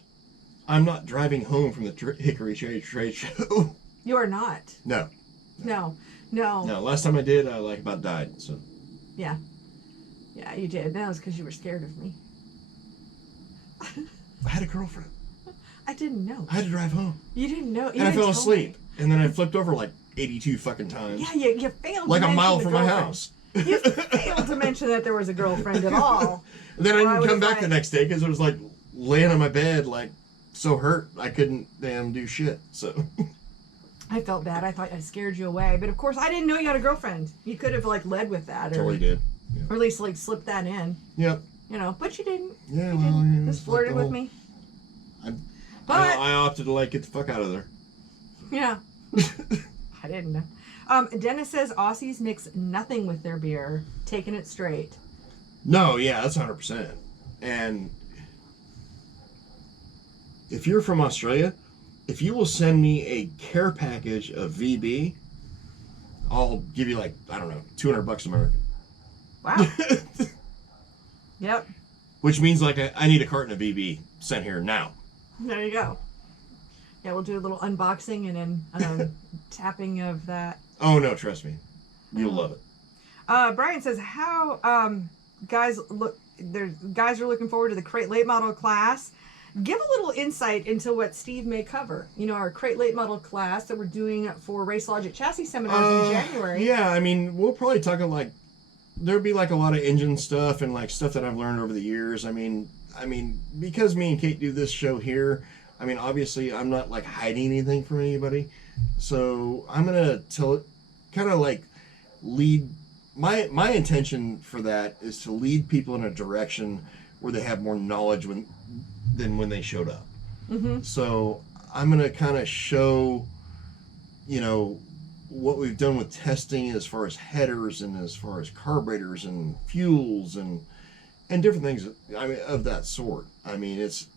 I'm not driving home from the Hickory Trade Show. You are not. No. No. Last time I did, I about died. So. Yeah. Yeah, you did. That was because you were scared of me. I had a girlfriend. I didn't know. I had to drive home. You didn't know. And I fell asleep. And then I flipped over like 82 fucking times. Yeah, you failed. Like to a mile mention from the my girlfriend. house. You failed to mention that there was a girlfriend at all. And then I Or didn't come was back the next day because it was like laying on my bed, like so hurt I couldn't damn do shit. So. I felt bad. I thought I scared you away, but of course I didn't know you had a girlfriend. You could have like led with that, or Totally did. Yeah. or at least like slipped that in. Yep. But you didn't. Yeah, You well, didn't. yeah, Just flirted with me. But I opted to like get the fuck out of there. yeah, I didn't know. Dennis says Aussies mix nothing with their beer, taking it straight. No, yeah, that's 100%. And if you're from Australia, if you will send me a care package of VB, I'll give you like, I don't know, $200 American. Wow. Yep. Which means like I need a carton of VB sent here now. There you go. Yeah, we'll do a little unboxing and then tapping of that. Oh no, trust me, you'll love it. Brian says how guys are looking forward to the Crate Late Model class. Give a little insight into what Steve may cover. Our Crate Late Model class that we're doing for Race Logic Chassis seminars in January. Yeah, I mean, we'll probably talk like there'll be like a lot of engine stuff and like stuff that I've learned over the years. I mean, because me and Kate do this show here, I mean, obviously I'm not like hiding anything from anybody. So I'm gonna tell it, kind of like lead. My intention for that is to lead people in a direction where they have more knowledge than when they showed up. Mm-hmm. So I'm gonna kind of show, what we've done with testing as far as headers and as far as carburetors and fuels and different things. I mean, of that sort. I mean, it's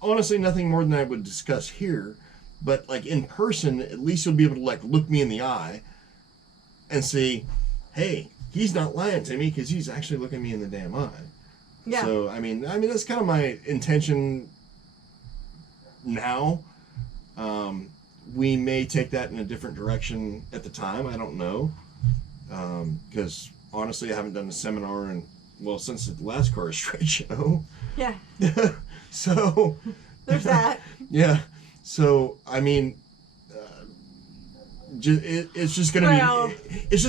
honestly nothing more than I would discuss here, but like in person, at least you'll be able to like look me in the eye and say, hey, he's not lying to me because he's actually looking me in the damn eye. Yeah. So I mean that's kind of my intention now. We may take that in a different direction at the time. I don't know, because honestly, I haven't done a seminar since the last Cars Trade Show. Yeah. So There's that. Yeah. So I mean, it's just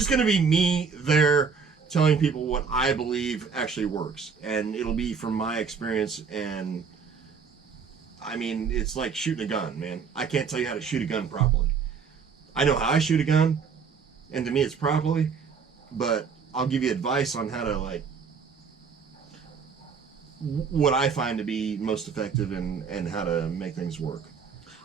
gonna be me there telling people what I believe actually works, and it'll be from my experience. And I mean, it's like shooting a gun, man. I can't tell you how to shoot a gun properly. I know how I shoot a gun, and to me it's properly, but I'll give you advice on how to like what I find to be most effective and how to make things work.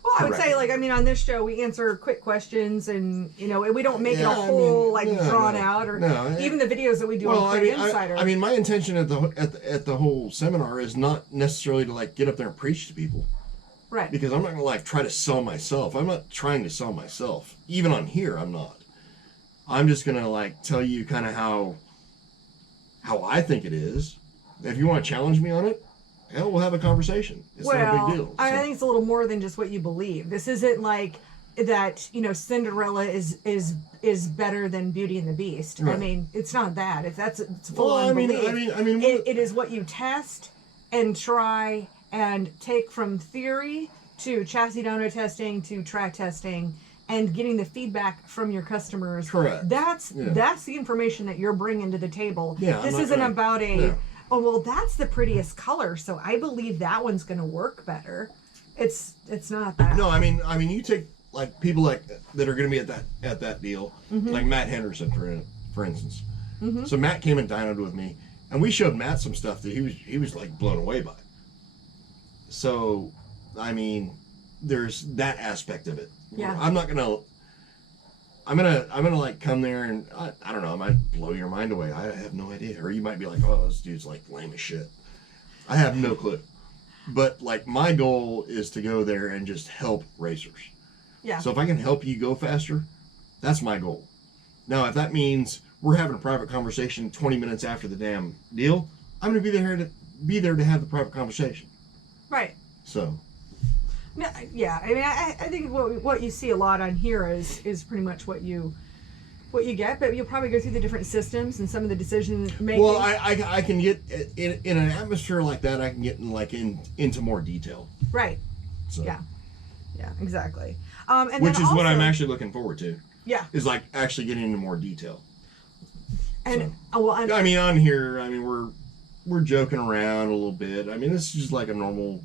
Well, I would say, on this show, we answer quick questions, and we don't make it a whole drawn out, or even the videos that we do on CrateInsider. I mean, my intention at the whole seminar is not necessarily to like get up there and preach to people, right? Because I'm not gonna like try to sell myself. I'm not trying to sell myself. Even on here, I'm not. I'm just gonna like tell you kind of how I think it is. If you want to challenge me on it, hell, we'll have a conversation. It's not a big deal. I think it's a little more than just what you believe. This isn't like that, Cinderella is better than Beauty and the Beast. Right. I mean, it's not that. It's full of unbelief. It is what you test and try and take from theory to chassis dyno testing to track testing and getting the feedback from your customers. Correct. That's the information that you're bringing to the table. Yeah, this isn't about yeah. oh, well, that's the prettiest color, so I believe that one's going to work better. It's not that. No, I mean, you take like people like that are going to be at that deal, like Matt Henderson, for instance. So Matt came and dined with me, and we showed Matt some stuff that he was like blown away by. So, I mean, there's that aspect of it. Yeah. I'm gonna like come there and I don't know, I might blow your mind away. I have no idea. Or you might be like, oh, this dude's like lame as shit. I have no clue. But like my goal is to go there and just help racers. Yeah. So if I can help you go faster, that's my goal. Now, if that means we're having a private conversation 20 minutes after the damn deal, I'm gonna be there to have the private conversation. Right. So. No, yeah, I mean, I think what you see a lot on here is pretty much what you get, but you'll probably go through the different systems and some of the decision making. Well, I can get in an atmosphere like that. I can get into more detail. Right. So. Yeah, exactly. And which then is also, what I'm actually looking forward to. Yeah. Is like actually getting into more detail. And so. I mean, on here, I mean, we're joking around a little bit. I mean, this is just like a normal.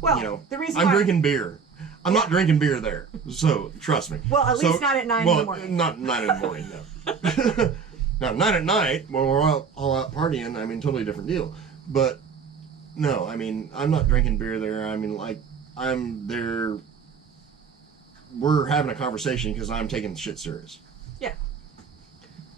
Well, you know, the reason I'm drinking beer. I'm not drinking beer there, so trust me. Well, at least not at 9 in the morning. Not 9 in the morning, no. Now, 9 at night, when we're all out partying, I mean, totally different deal. But, no, I mean, I'm not drinking beer there. I mean, like, I'm there, we're having a conversation because I'm taking shit serious. Yeah.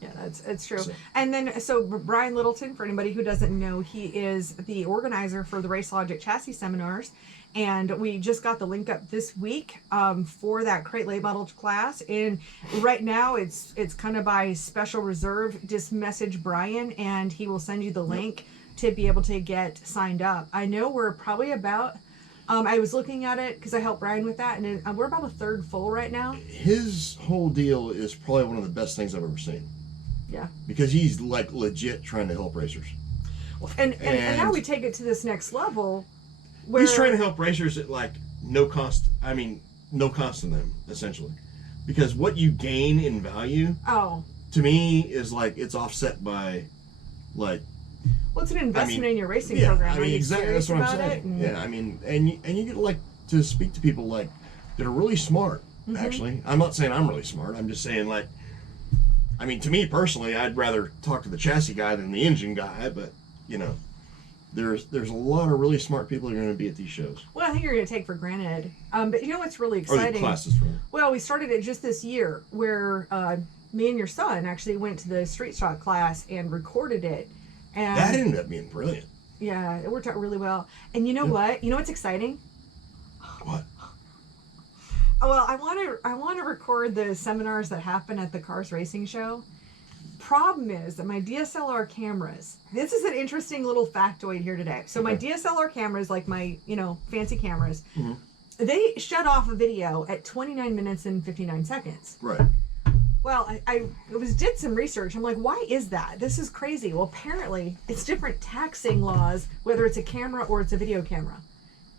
Yeah, it's true. So. And then, so Brian Littleton, for anybody who doesn't know, he is the organizer for the Race Logic Chassis Seminars. And we just got the link up this week for that crate lay model class. And right now it's kind of by special reserve. Just message Brian and he will send you the link to be able to get signed up. I know we're probably about, I was looking at it because I helped Brian with that. And we're about a third full right now. His whole deal is probably one of the best things I've ever seen. Yeah. Because he's like legit trying to help racers. And now we take it to this next level. Where he's trying to help racers at like no cost. I mean, no cost to them, essentially. Because what you gain in value, to me, is like it's offset by, like. Well, it's an investment in your racing program. I mean, exactly. That's what I'm saying. Yeah, I mean, and you get like to speak to people like that are really smart. Actually, I'm not saying I'm really smart. I'm just saying like. I mean, to me personally, I'd rather talk to the chassis guy than the engine guy, but, you know, there's a lot of really smart people who are going to be at these shows. Well, I think you're going to take for granted. But you know what's really exciting? Or the classes, right? Well, we started it just this year where me and your son actually went to the street stock class and recorded it. And that ended up being brilliant. Yeah, it worked out really well. And you know what? You know what's exciting? What? Well, I want to record the seminars that happen at the Cars Racing Show. Problem is that my DSLR cameras. This is an interesting little factoid here today. So my DSLR cameras, like my fancy cameras, they shut off a video at 29 minutes and 59 seconds. Right. Well, I did some research. I'm like, why is that? This is crazy. Well, apparently it's different taxing laws, whether it's a camera or it's a video camera.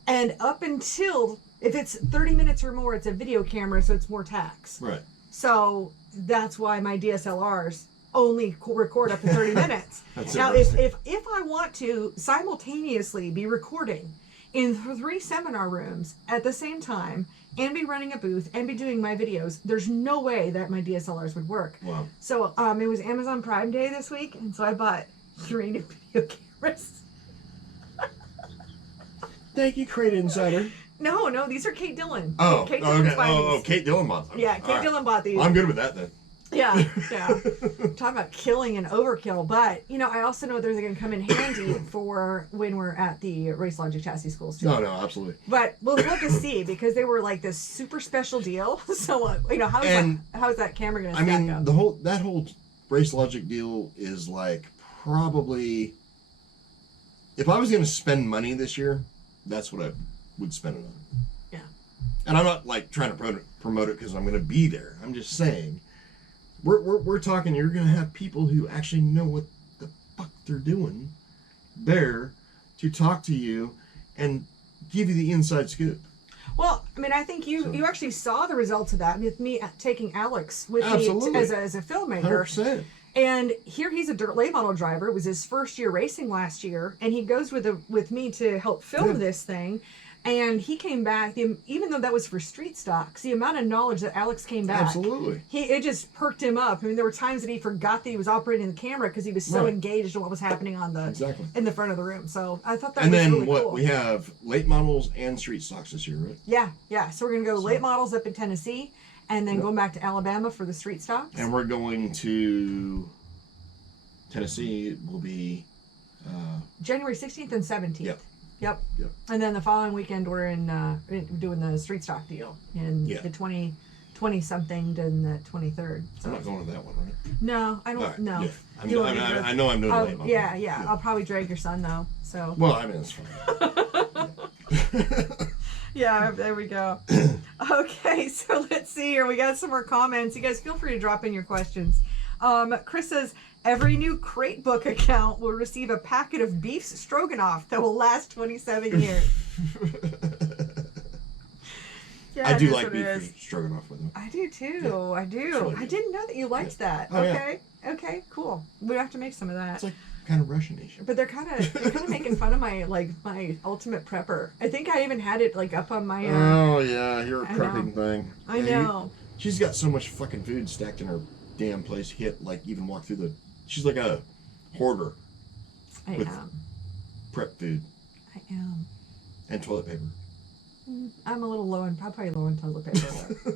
And up until, if it's 30 minutes or more, it's a video camera, so it's more tax. Right. So that's why my DSLRs only record up to 30 minutes. Now, if I want to simultaneously be recording in 3 seminar rooms at the same time and be running a booth and be doing my videos, there's no way that my DSLRs would work. Wow. So it was Amazon Prime Day this week, and so I bought 3 new video cameras. Thank you, Crate Insider. No, these are Kate Dillon. Oh, Kate okay. Kate Dillon bought them. Yeah, Kate Dillon bought these. I'm good with that then. Yeah. Talking about killing and overkill, but I also know they're going to come in handy for when we're at the Race Logic Chassis schools too. No, absolutely. But we'll have to see because they were like this super special deal. So how is that camera going to stack up? That whole Race Logic deal is like probably, if I was going to spend money this year, that's what I would spend it on. Yeah. And I'm not like trying to promote it because I'm going to be there. I'm just saying, we're talking. You're going to have people who actually know what the fuck they're doing there to talk to you and give you the inside scoop. Well, I mean, I think you actually saw the results of that with me taking Alex with Absolutely. me as a filmmaker. 100%. And here he's a dirt late model driver. It was his first year racing last year, and he goes with me to help film this thing. And he came back, even though that was for street stocks, the amount of knowledge that Alex came back. Absolutely. It just perked him up. I mean, there were times that he forgot that he was operating the camera because he was so engaged in what was happening on in the front of the room. So I thought that was really cool. And then we have late models and street stocks this year, right? Yeah. So we're going to go late models up in Tennessee, and then going back to Alabama for the street stocks. And we're going to Tennessee. It will be January 16th and 17th. Yep. And then the following weekend we're in doing the street stock deal in the 20 something and the 23rd. So. I'm not going to that one, right? No, I don't. Right. No. Yeah. I know I'm doing late model. Yeah. I'll probably drag your son though. So. Well, I mean it's fine. Yeah, there we go. Okay, so let's see here. We got some more comments. You guys feel free to drop in your questions. Chris says, every new Crate Book account will receive a packet of beef stroganoff that will last 27 years. Yeah, I do like beef stroganoff with them. I do too. Yeah. I do. Really I didn't know that you liked that. Oh, okay. Yeah. Okay, cool. We have to make some of that. It's like kind of Russian-ish. But they're kind of making fun of my ultimate prepper. I think I even had it like up on my oh yeah, your prepping thing. I know. She's got so much fucking food stacked in her damn place. You can't like even walk through the. She's like a hoarder. I am. Prep food. I am. And toilet paper. I'm a little low on, probably low on toilet paper.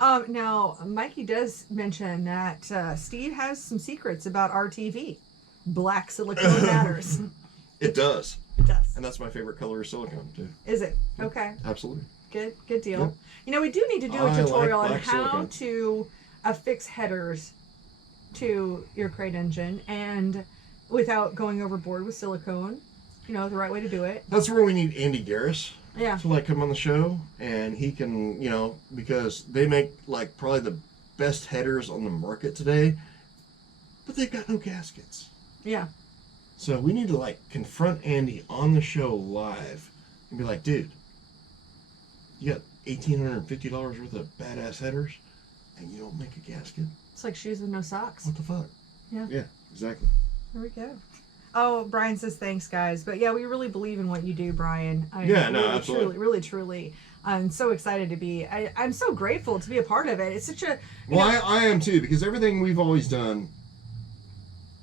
I don't know. Now, Mikey does mention that Steve has some secrets about RTV. Black silicone matters. It does. It does. And that's my favorite color of silicone, too. Is it? Okay. Absolutely. Good deal. Yep. You know, we do need to do a tutorial on how silicone. to affix headers to your crate engine and without going overboard with silicone. You know, the right way to do it. That's where we need Andy Garris. Yeah. To like come on the show, and he can, you know, because they make like probably the best headers on the market today, but they've got no gaskets. Yeah. So we need to like confront Andy on the show live and be like, dude, you got $1,850 worth of badass headers, and you don't make a gasket. It's like shoes with no socks. What the fuck? Yeah. Yeah, exactly. There we go. Oh, Brian says thanks, guys. But yeah, we really believe in what you do, Brian. Absolutely. Really, truly. I'm so excited to be. I'm so grateful to be a part of it. It's such a. I am too, because everything we've always done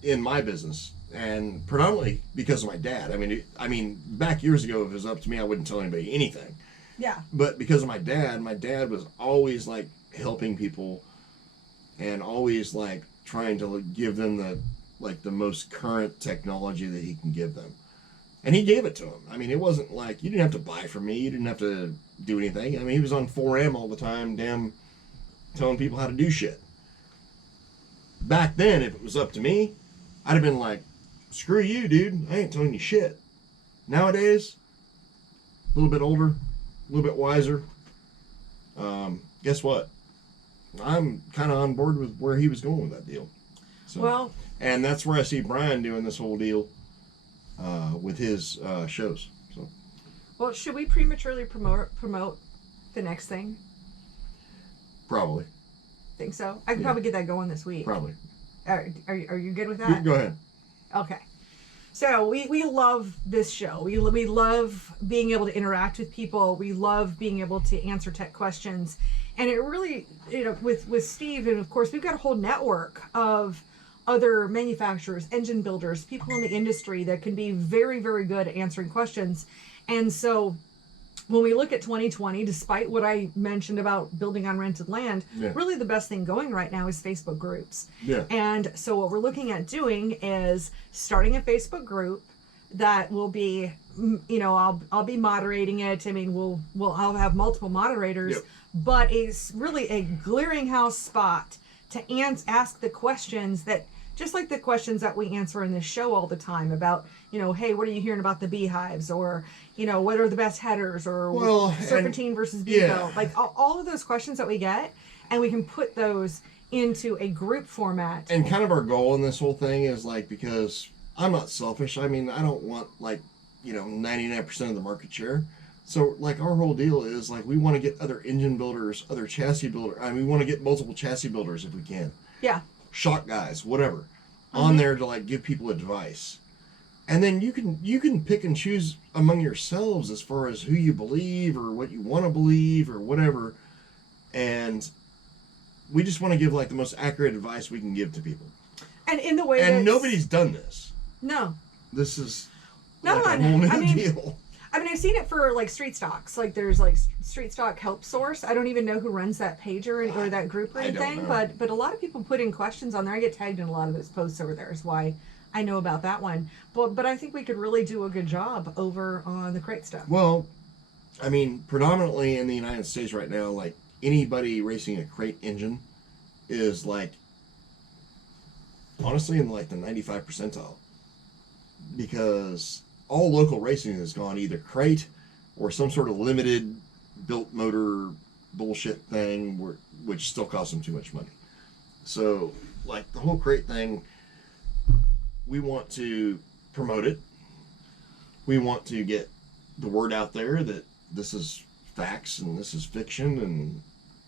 in my business, and predominantly because of my dad. I mean, back years ago, if it was up to me, I wouldn't tell anybody anything. Yeah. But because of my dad was always like helping people, and always like trying to give them the most current technology that he can give them. And he gave it to them. I mean, it wasn't like, you didn't have to buy from me. You didn't have to do anything. I mean, he was on 4M all the time, telling people how to do shit. Back then, if it was up to me, I'd have been like, screw you, dude. I ain't telling you shit. Nowadays, a little bit older, a little bit wiser. Guess what? I'm kind of on board with where he was going with that deal. So, and that's where I see Brian doing this whole deal with his shows. So, well, should we prematurely promote the next thing? Probably. Think so? I could probably get that going this week. Probably. Are you good with that? Go ahead. Okay. So we love this show. We love being able to interact with people. We love being able to answer tech questions. And it really, with Steve, and of course, we've got a whole network of other manufacturers, engine builders, people in the industry that can be very, very good at answering questions. And so when we look at 2020, despite what I mentioned about building on rented land, really the best thing going right now is Facebook groups. Yeah. And so what we're looking at doing is starting a Facebook group that will be, I'll be moderating it. I mean, I'll have multiple moderators, but it's really a clearinghouse spot to ask the questions that, just like the questions that we answer in this show all the time about, hey, what are you hearing about the beehives? Or, what are the best headers? Or serpentine versus bevo? Like all of those questions that we get, and we can put those into a group format. And kind of our goal in this whole thing is like, because I'm not selfish. I mean, I don't want 99% of the market share. So, like, our whole deal is, like, we want to get other engine builders, other chassis builders. I mean, we want to get multiple chassis builders if we can. Yeah. Shock guys, whatever, on there to, like, give people advice. And then you can pick and choose among yourselves as far as who you believe or what you want to believe or whatever. And we just want to give, like, the most accurate advice we can give to people. And in the way and nobody's done this. No. This is no like one. a whole new deal. I mean, I've seen it for, like, street stocks. Like, there's, like, Street Stock Help Source. I don't even know who runs that page or that group or anything. But a lot of people put in questions on there. I get tagged in a lot of those posts over there is why I know about that one. But I think we could really do a good job over on the crate stuff. Well, I mean, predominantly in the United States right now, like, anybody racing a crate engine is, like, honestly in, like, the 95 percentile. Because all local racing has gone either crate or some sort of limited built motor bullshit thing, which still costs them too much money. So, like, the whole crate thing, we want to promote it. We want to get the word out there that this is facts and this is fiction and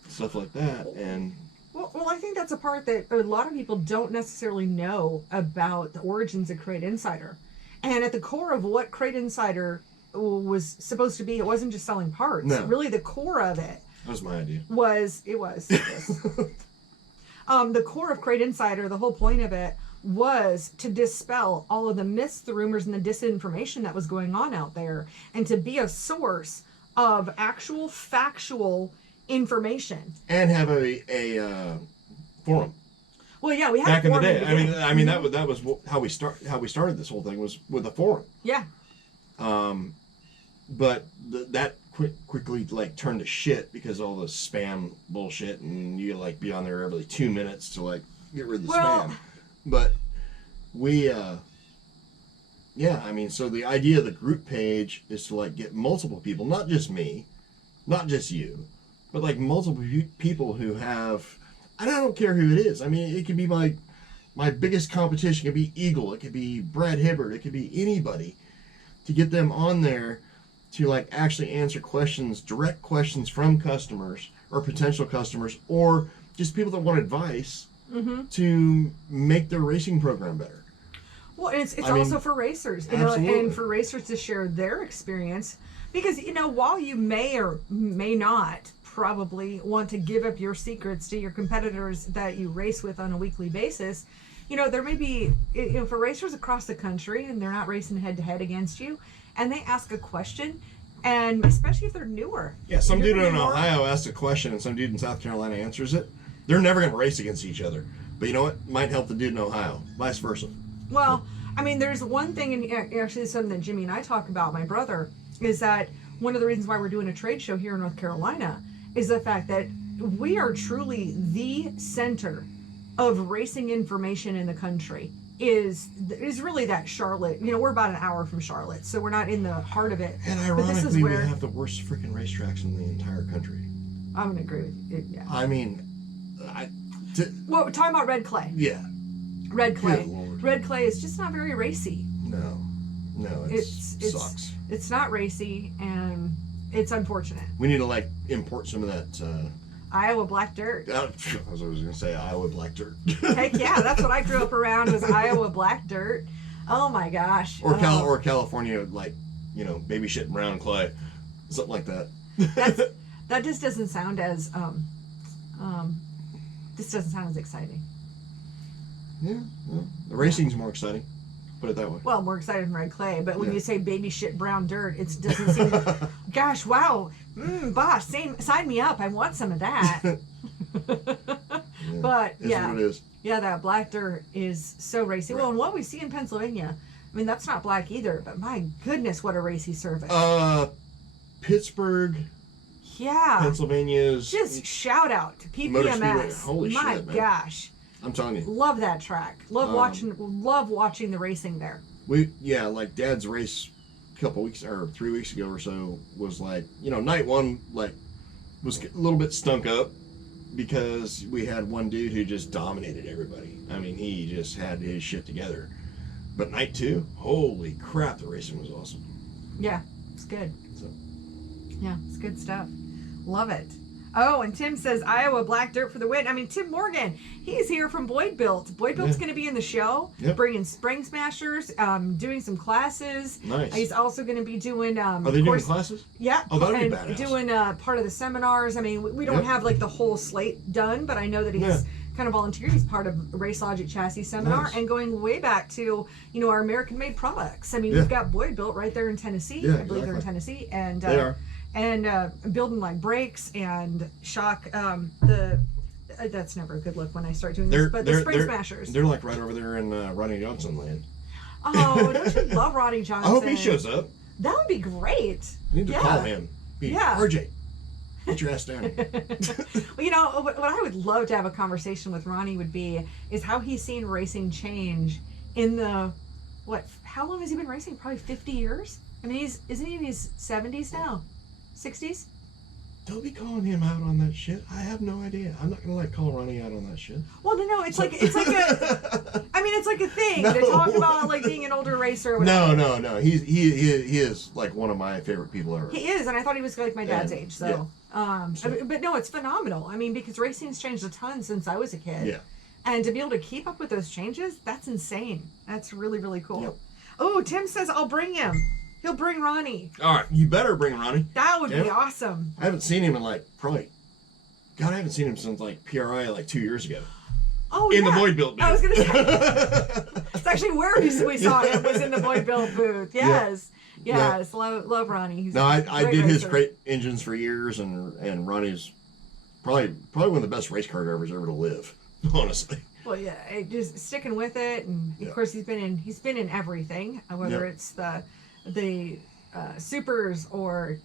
stuff like that. And well, I think that's a part that a lot of people don't necessarily know about the origins of CrateInsider. And at the core of what CrateInsider was supposed to be, it wasn't just selling parts. No. Really, the core of it. That was my idea. It was. The core of CrateInsider, the whole point of it, was to dispel all of the myths, the rumors, and the disinformation that was going on out there, and to be a source of actual factual information. And have a forum. Well, yeah, we had back a in the forum day. I mean that was how we started this whole thing was with a forum. Yeah. But that quickly like turned to shit because all the spam bullshit, and you like be on there every 2 minutes to like get rid of the spam. But we, yeah, I mean, so the idea of the group page is to like get multiple people, not just me, not just you, but like multiple people who have, and I don't care who it is. I mean, it could be my biggest competition. It could be Eagle. It could be Brad Hibbert. It could be anybody, to get them on there to like actually answer questions, direct questions from customers or potential customers, or just people that want advice to make their racing program better. Well, it's also for racers, you know, and for racers to share their experience, because, you know, while you may or may not probably want to give up your secrets to your competitors that you race with on a weekly basis, you know, there may be, you know, for racers across the country and they're not racing head to head against you, and they ask a question, and especially if they're newer. Yeah, some dude in Ohio asks a question and some dude in South Carolina answers it. They're never going to race against each other. But you know what? Might help the dude in Ohio. Vice versa. Well, I mean, there's one thing, and actually something that Jimmy and I talk about, my brother, is that one of the reasons why we're doing a trade show here in North Carolina is the fact that we are truly the center of racing information in the country. Is really that Charlotte. You know, we're about an hour from Charlotte, so we're not in the heart of it. And ironically, we have the worst freaking racetracks in the entire country. I'm going to agree with you. Yeah. I mean, well, we're talking about red clay. Yeah. Red clay. Red clay is just not very racy. No, it sucks. It's not racy, and it's unfortunate. We need to like import some of that Iowa black dirt. I was going to say Iowa black dirt. Heck yeah, that's what I grew up around, was Iowa black dirt. Oh my gosh. Or or California, like, you know, baby shit brown clay, something like that. That just doesn't sound as this doesn't sound as exciting. Yeah, well, the racing's more exciting. Put it that way. Well, more excited than red clay, but when you say baby shit brown dirt, it doesn't seem. Gosh, wow, boss, sign me up. I want some of that. But yeah, what it is. Yeah, that black dirt is so racy. Right. Well, and what we see in Pennsylvania, I mean, that's not black either, but my goodness, what a racy surface. Pittsburgh. Yeah. Pennsylvania's. Just shout out to PPMS. Holy shit, man. My gosh. I'm telling you. Love that track. Love watching the racing there. Like Dad's race a couple weeks or 3 weeks ago or so was like, you know, night one like was a little bit stunk up because we had one dude who just dominated everybody. I mean, he just had his shit together. But night two, holy crap, the racing was awesome. Yeah, it's good. So, Yeah, it's good stuff. Love it. Oh, and Tim says Iowa Black Dirt for the win. I mean, Tim Morgan, he's here from Boyd Built. Boyd Built's going to be in the show, bringing Spring Smashers, doing some classes. Nice. He's also going to be doing. Are they doing classes? Yeah. Oh, that'd be badass. Doing part of the seminars. I mean, we don't have like the whole slate done, but I know that he's kind of volunteered. He's part of Race Logic Chassis Seminar and going way back to our American-made products. I mean, we've got Boyd Built right there in Tennessee. Yeah, I believe they're in Tennessee, and they are. And building like brakes and shock. That's never a good look when I start doing this. But the Spring Smashers. They're like right over there in Ronnie Johnson land. Oh, don't you love Roddy Johnson? I hope he shows up. That would be great. I need to call him. RJ, get your ass down here. Well, what I would love to have a conversation with Ronnie is how he's seen racing change in the, how long has he been racing? Probably 50 years? I mean, isn't he in his 70s now? 60s? Don't be calling him out on that shit. I have no idea. I'm not gonna call Ronnie out on that shit. Well, no, it's like a thing to talk about like being an older racer. Or whatever. No. He is like one of my favorite people ever. He is, and I thought he was like my dad's age. So, but no, it's phenomenal. I mean, because racing's changed a ton since I was a kid. Yeah. And to be able to keep up with those changes, that's insane. That's really, really cool. Yep. Oh, Tim says I'll bring him. He'll bring Ronnie. All right, you better bring Ronnie. That would be awesome. I haven't seen him in I haven't seen him since PRI 2 years ago. Oh, in the Boyd Built booth. I was going to say. It's actually where we saw him was in the Boyd Built booth. Yes. Yeah. Yes. Love Ronnie. He's I did his crate engines for years, and Ronnie's probably one of the best race car drivers ever to live, honestly. Well, yeah, just sticking with it, and of course he's been in everything, whether it's the supers or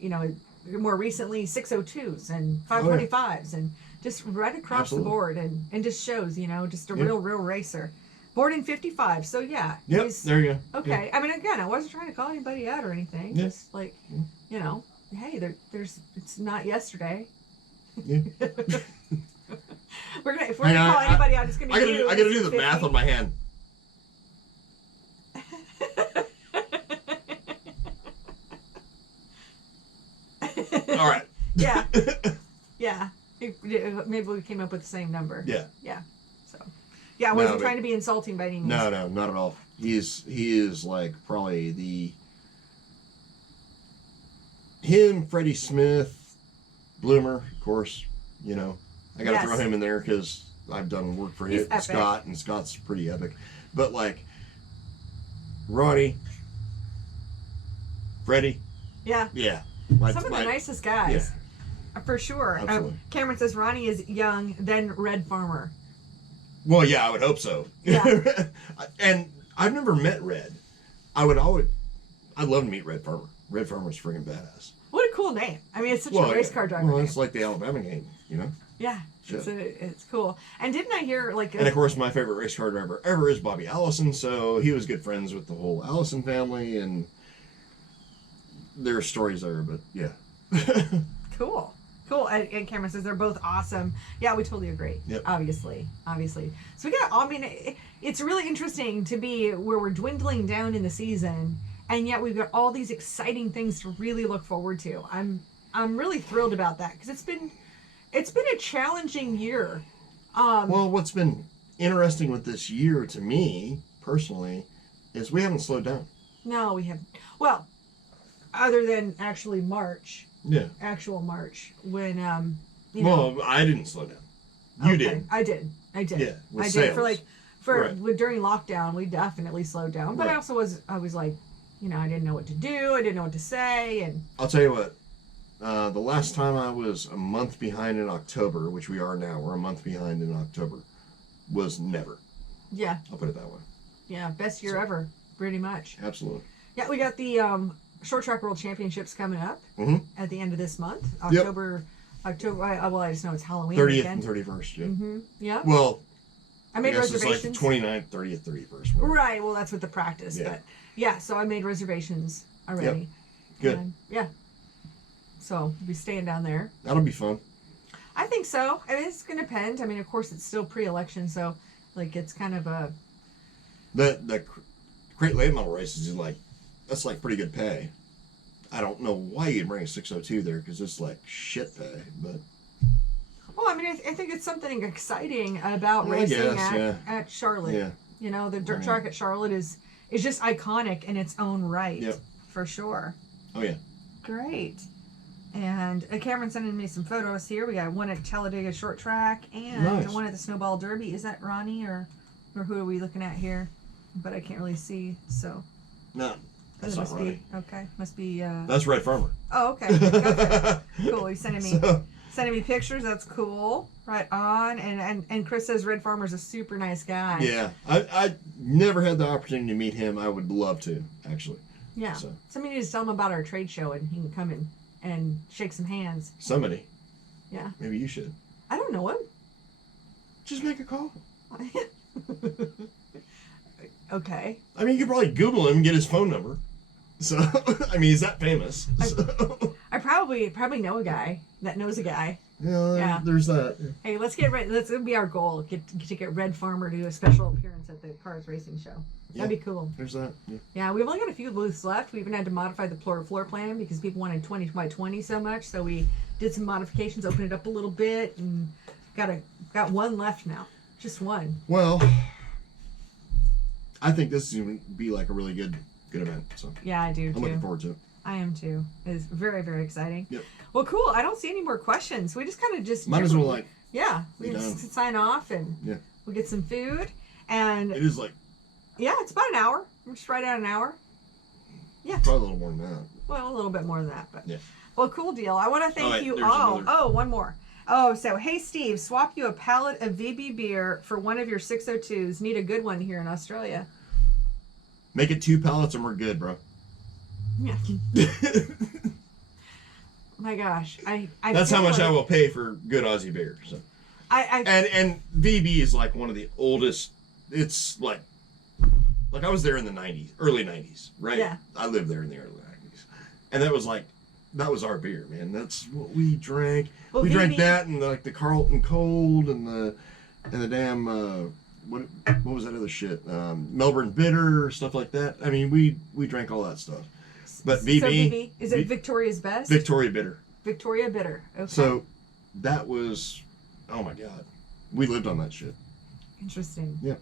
more recently 602s and 525s and just right across the board and just shows just a real racer. Born in 55, so yeah. Yep, there you go. Okay, I mean, again, I wasn't trying to call anybody out or anything. Yeah. Just hey, it's not yesterday. Yeah. If we're gonna call anybody out, it's gonna be you. I gotta do the math on my hand. All right. Yeah. Yeah. Maybe we came up with the same number. Yeah. Yeah. So. Yeah, I wasn't trying to be insulting by any means. No, not at all. He is probably him, Freddie Smith, Bloomer, of course. I got to throw him in there because I've done work for him, Scott, and Scott's pretty epic. But Ronnie, Freddie. Yeah. Yeah. Some of the nicest guys. Yeah. For sure. Cameron says Ronnie is young, then Red Farmer. Well, yeah, I would hope so. Yeah. And I've never met Red. I'd love to meet Red Farmer. Red Farmer's freaking badass. What a cool name. I mean, it's such a race car driver. Well, it's like the Alabama game, Yeah. It's cool. And didn't I hear and of course my favorite race car driver ever is Bobby Allison, so he was good friends with the whole Allison family, and there are stories there, but yeah. Cool. And Cameron says they're both awesome. Yeah, we totally agree. Yep. Obviously. So it's really interesting to be where we're dwindling down in the season, and yet we've got all these exciting things to really look forward to. I'm really thrilled about that because it's been a challenging year. Well, what's been interesting with this year to me personally is we haven't slowed down. No, we haven't. Well, other than actually March. Yeah. Actual March when Well, I didn't slow down. You did. I did. Yeah. With I sales. did during lockdown we definitely slowed down. But I also was like, I didn't know what to do. I didn't know what to say, and I'll tell you what. The last time I was a month behind in October, which we are now, we're a month behind in October, was never. Yeah. I'll put it that way. Yeah, best year ever, pretty much. Absolutely. Yeah, we got the Short Track World Championships coming up at the end of this month, October. I just know it's Halloween 30th weekend. and 31st, yeah. Mm-hmm. Yeah. Well, I made reservations. It's like 29th, 30th, 31st. Whatever. Right, well, that's with the practice. Yeah. But, yeah, so I made reservations already. Yep. Good. Yeah. So, we'll be staying down there. That'll be fun. I think so. I mean, it's going to depend. I mean, of course, it's still pre-election, so, it's kind of a... The Crate late model races is that's pretty good pay. I don't know why you'd bring a 602 there because it's like shit pay, but. Well, I mean, I think it's something exciting about Well, racing yeah. at Charlotte. Yeah. You know, the dirt track at Charlotte is just iconic in its own right. Yep. For sure. Oh, yeah. Great. And Cameron's sending me some photos here. We got one at Talladega Short Track and one at the Snowball Derby. Is that Ronnie or who are we looking at here? But I can't really see, so. No, that's not Ronnie. Okay, must be. That's Red Farmer. Oh, okay. Okay. Cool. He's sending me pictures. That's cool. Right on. And Chris says Red Farmer's a super nice guy. Yeah, I never had the opportunity to meet him. I would love to, actually. Yeah. So. Somebody needs to tell him about our trade show and he can come in and shake some hands. Somebody. Yeah. Maybe you should. I don't know him. Just make a call. Okay. I mean, you could probably Google him and get his phone number. So, I mean, he's that famous. So. I probably know a guy that knows a guy. Yeah, there's that. Hey, let's be our goal. To get Red Farmer to do a special appearance at the Cars Racing Show. That'd be cool. There's that. Yeah, we've only got a few booths left. We even had to modify the floor plan because people wanted 20 by 20 so much. So we did some modifications, opened it up a little bit, and got one left now. Just one. Well, I think this is going to be like a really good event. So yeah, I do too. I'm looking forward to it. I am too. It's very, very exciting. Yep. Well, cool. I don't see any more questions. We just kind of just might as well we just sign off and we'll get some food and it is like it's about an hour. We're just right at an hour. Yeah. Probably a little more than that. Well, a little bit more than that, but yeah. Well, cool deal. I want to thank you. One more. So hey Steve, swap you a pallet of VB beer for one of your 602s. Need a good one here in Australia. Make it 2 pallets and we're good, bro. Yeah. My gosh, that's how much I will pay for good Aussie beer. So, and VB is like one of the oldest. It's like I was there in the early 90s, right? Yeah. I lived there in the early 90s, and that was our beer, man. That's what we drank. Well, we drank that and like the Carlton Cold and the damn what was that other shit? Melbourne Bitter, stuff like that. I mean, we drank all that stuff. But VB, so VB, is it Victoria's Best? Victoria Bitter. Victoria Bitter. Okay. So that was, oh my God, we lived on that shit. Interesting. Yeah.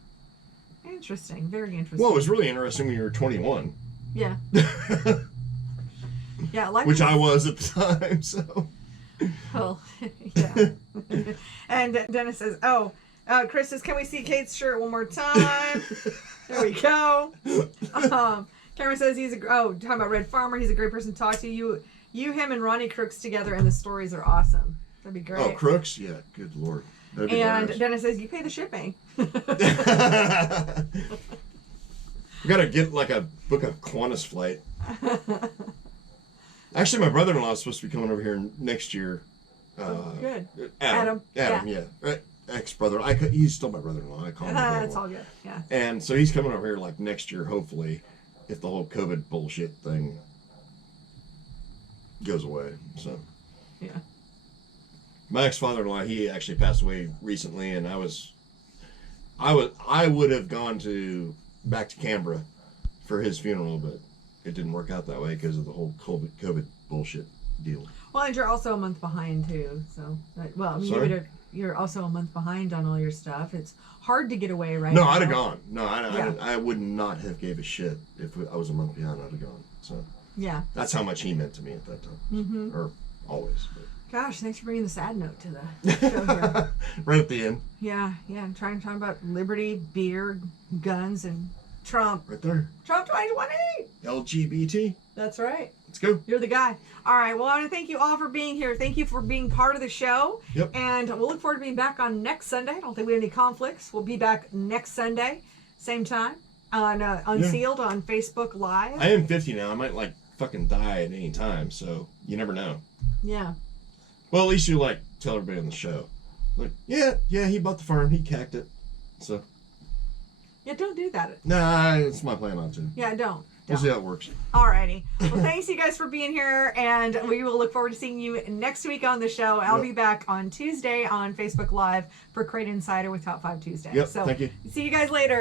Interesting. Very interesting. Well, it was really interesting when you were 21. Yeah. Yeah, which I was at the time. So. Well, yeah. And Dennis says, Chris says, can we see Kate's shirt one more time? There we go. Cameron says talking about Red Farmer, he's a great person to talk to. You, him, and Ronnie Crooks together, and the stories are awesome. That'd be great. Oh, Crooks? Yeah, good Lord. That'd be and hilarious. Dennis says, you pay the shipping. We gotta get like a book a Qantas flight. Actually, my brother-in-law is supposed to be coming over here next year. Good. Adam, yeah. Right. Ex-brother. He's still my brother-in-law. I call him. That's all good. Yeah. And so he's coming over here like next year, hopefully, if the whole COVID bullshit thing goes away. So. Yeah. My ex-father-in-law, he actually passed away recently, and I would have gone back to Canberra for his funeral, but it didn't work out that way because of the whole COVID bullshit deal. Well, and you're also a month behind too. So, you're also a month behind on all your stuff. It's hard to get away right now. No, I'd have gone. No, I would not have gave a shit if I was a month behind. I'd have gone. So yeah, that's how much he meant to me at that time, or always. But. Gosh, thanks for bringing the sad note to the show here. Right at the end. Yeah. I'm trying about liberty, beer, guns, and Trump. Right there. Trump 2020. LGBT. That's right. Let's go. You're the guy. All right. Well, I want to thank you all for being here. Thank you for being part of the show. Yep. And we'll look forward to being back on next Sunday. I don't think we have any conflicts. We'll be back next Sunday, same time, on Unsealed on Facebook Live. I am 50 now. I might fucking die at any time, so you never know. Yeah. Well, at least you tell everybody on the show. Yeah, he bought the farm. He cacked it. So. Yeah, don't do that. Nah, it's my plan not to. Yeah, don't. We'll see how it works. Alrighty. Well, thanks you guys for being here, and we will look forward to seeing you next week on the show. I'll be back on Tuesday on Facebook Live for Crate Insider with Top 5 Tuesday. Yep, so thank you. See you guys later.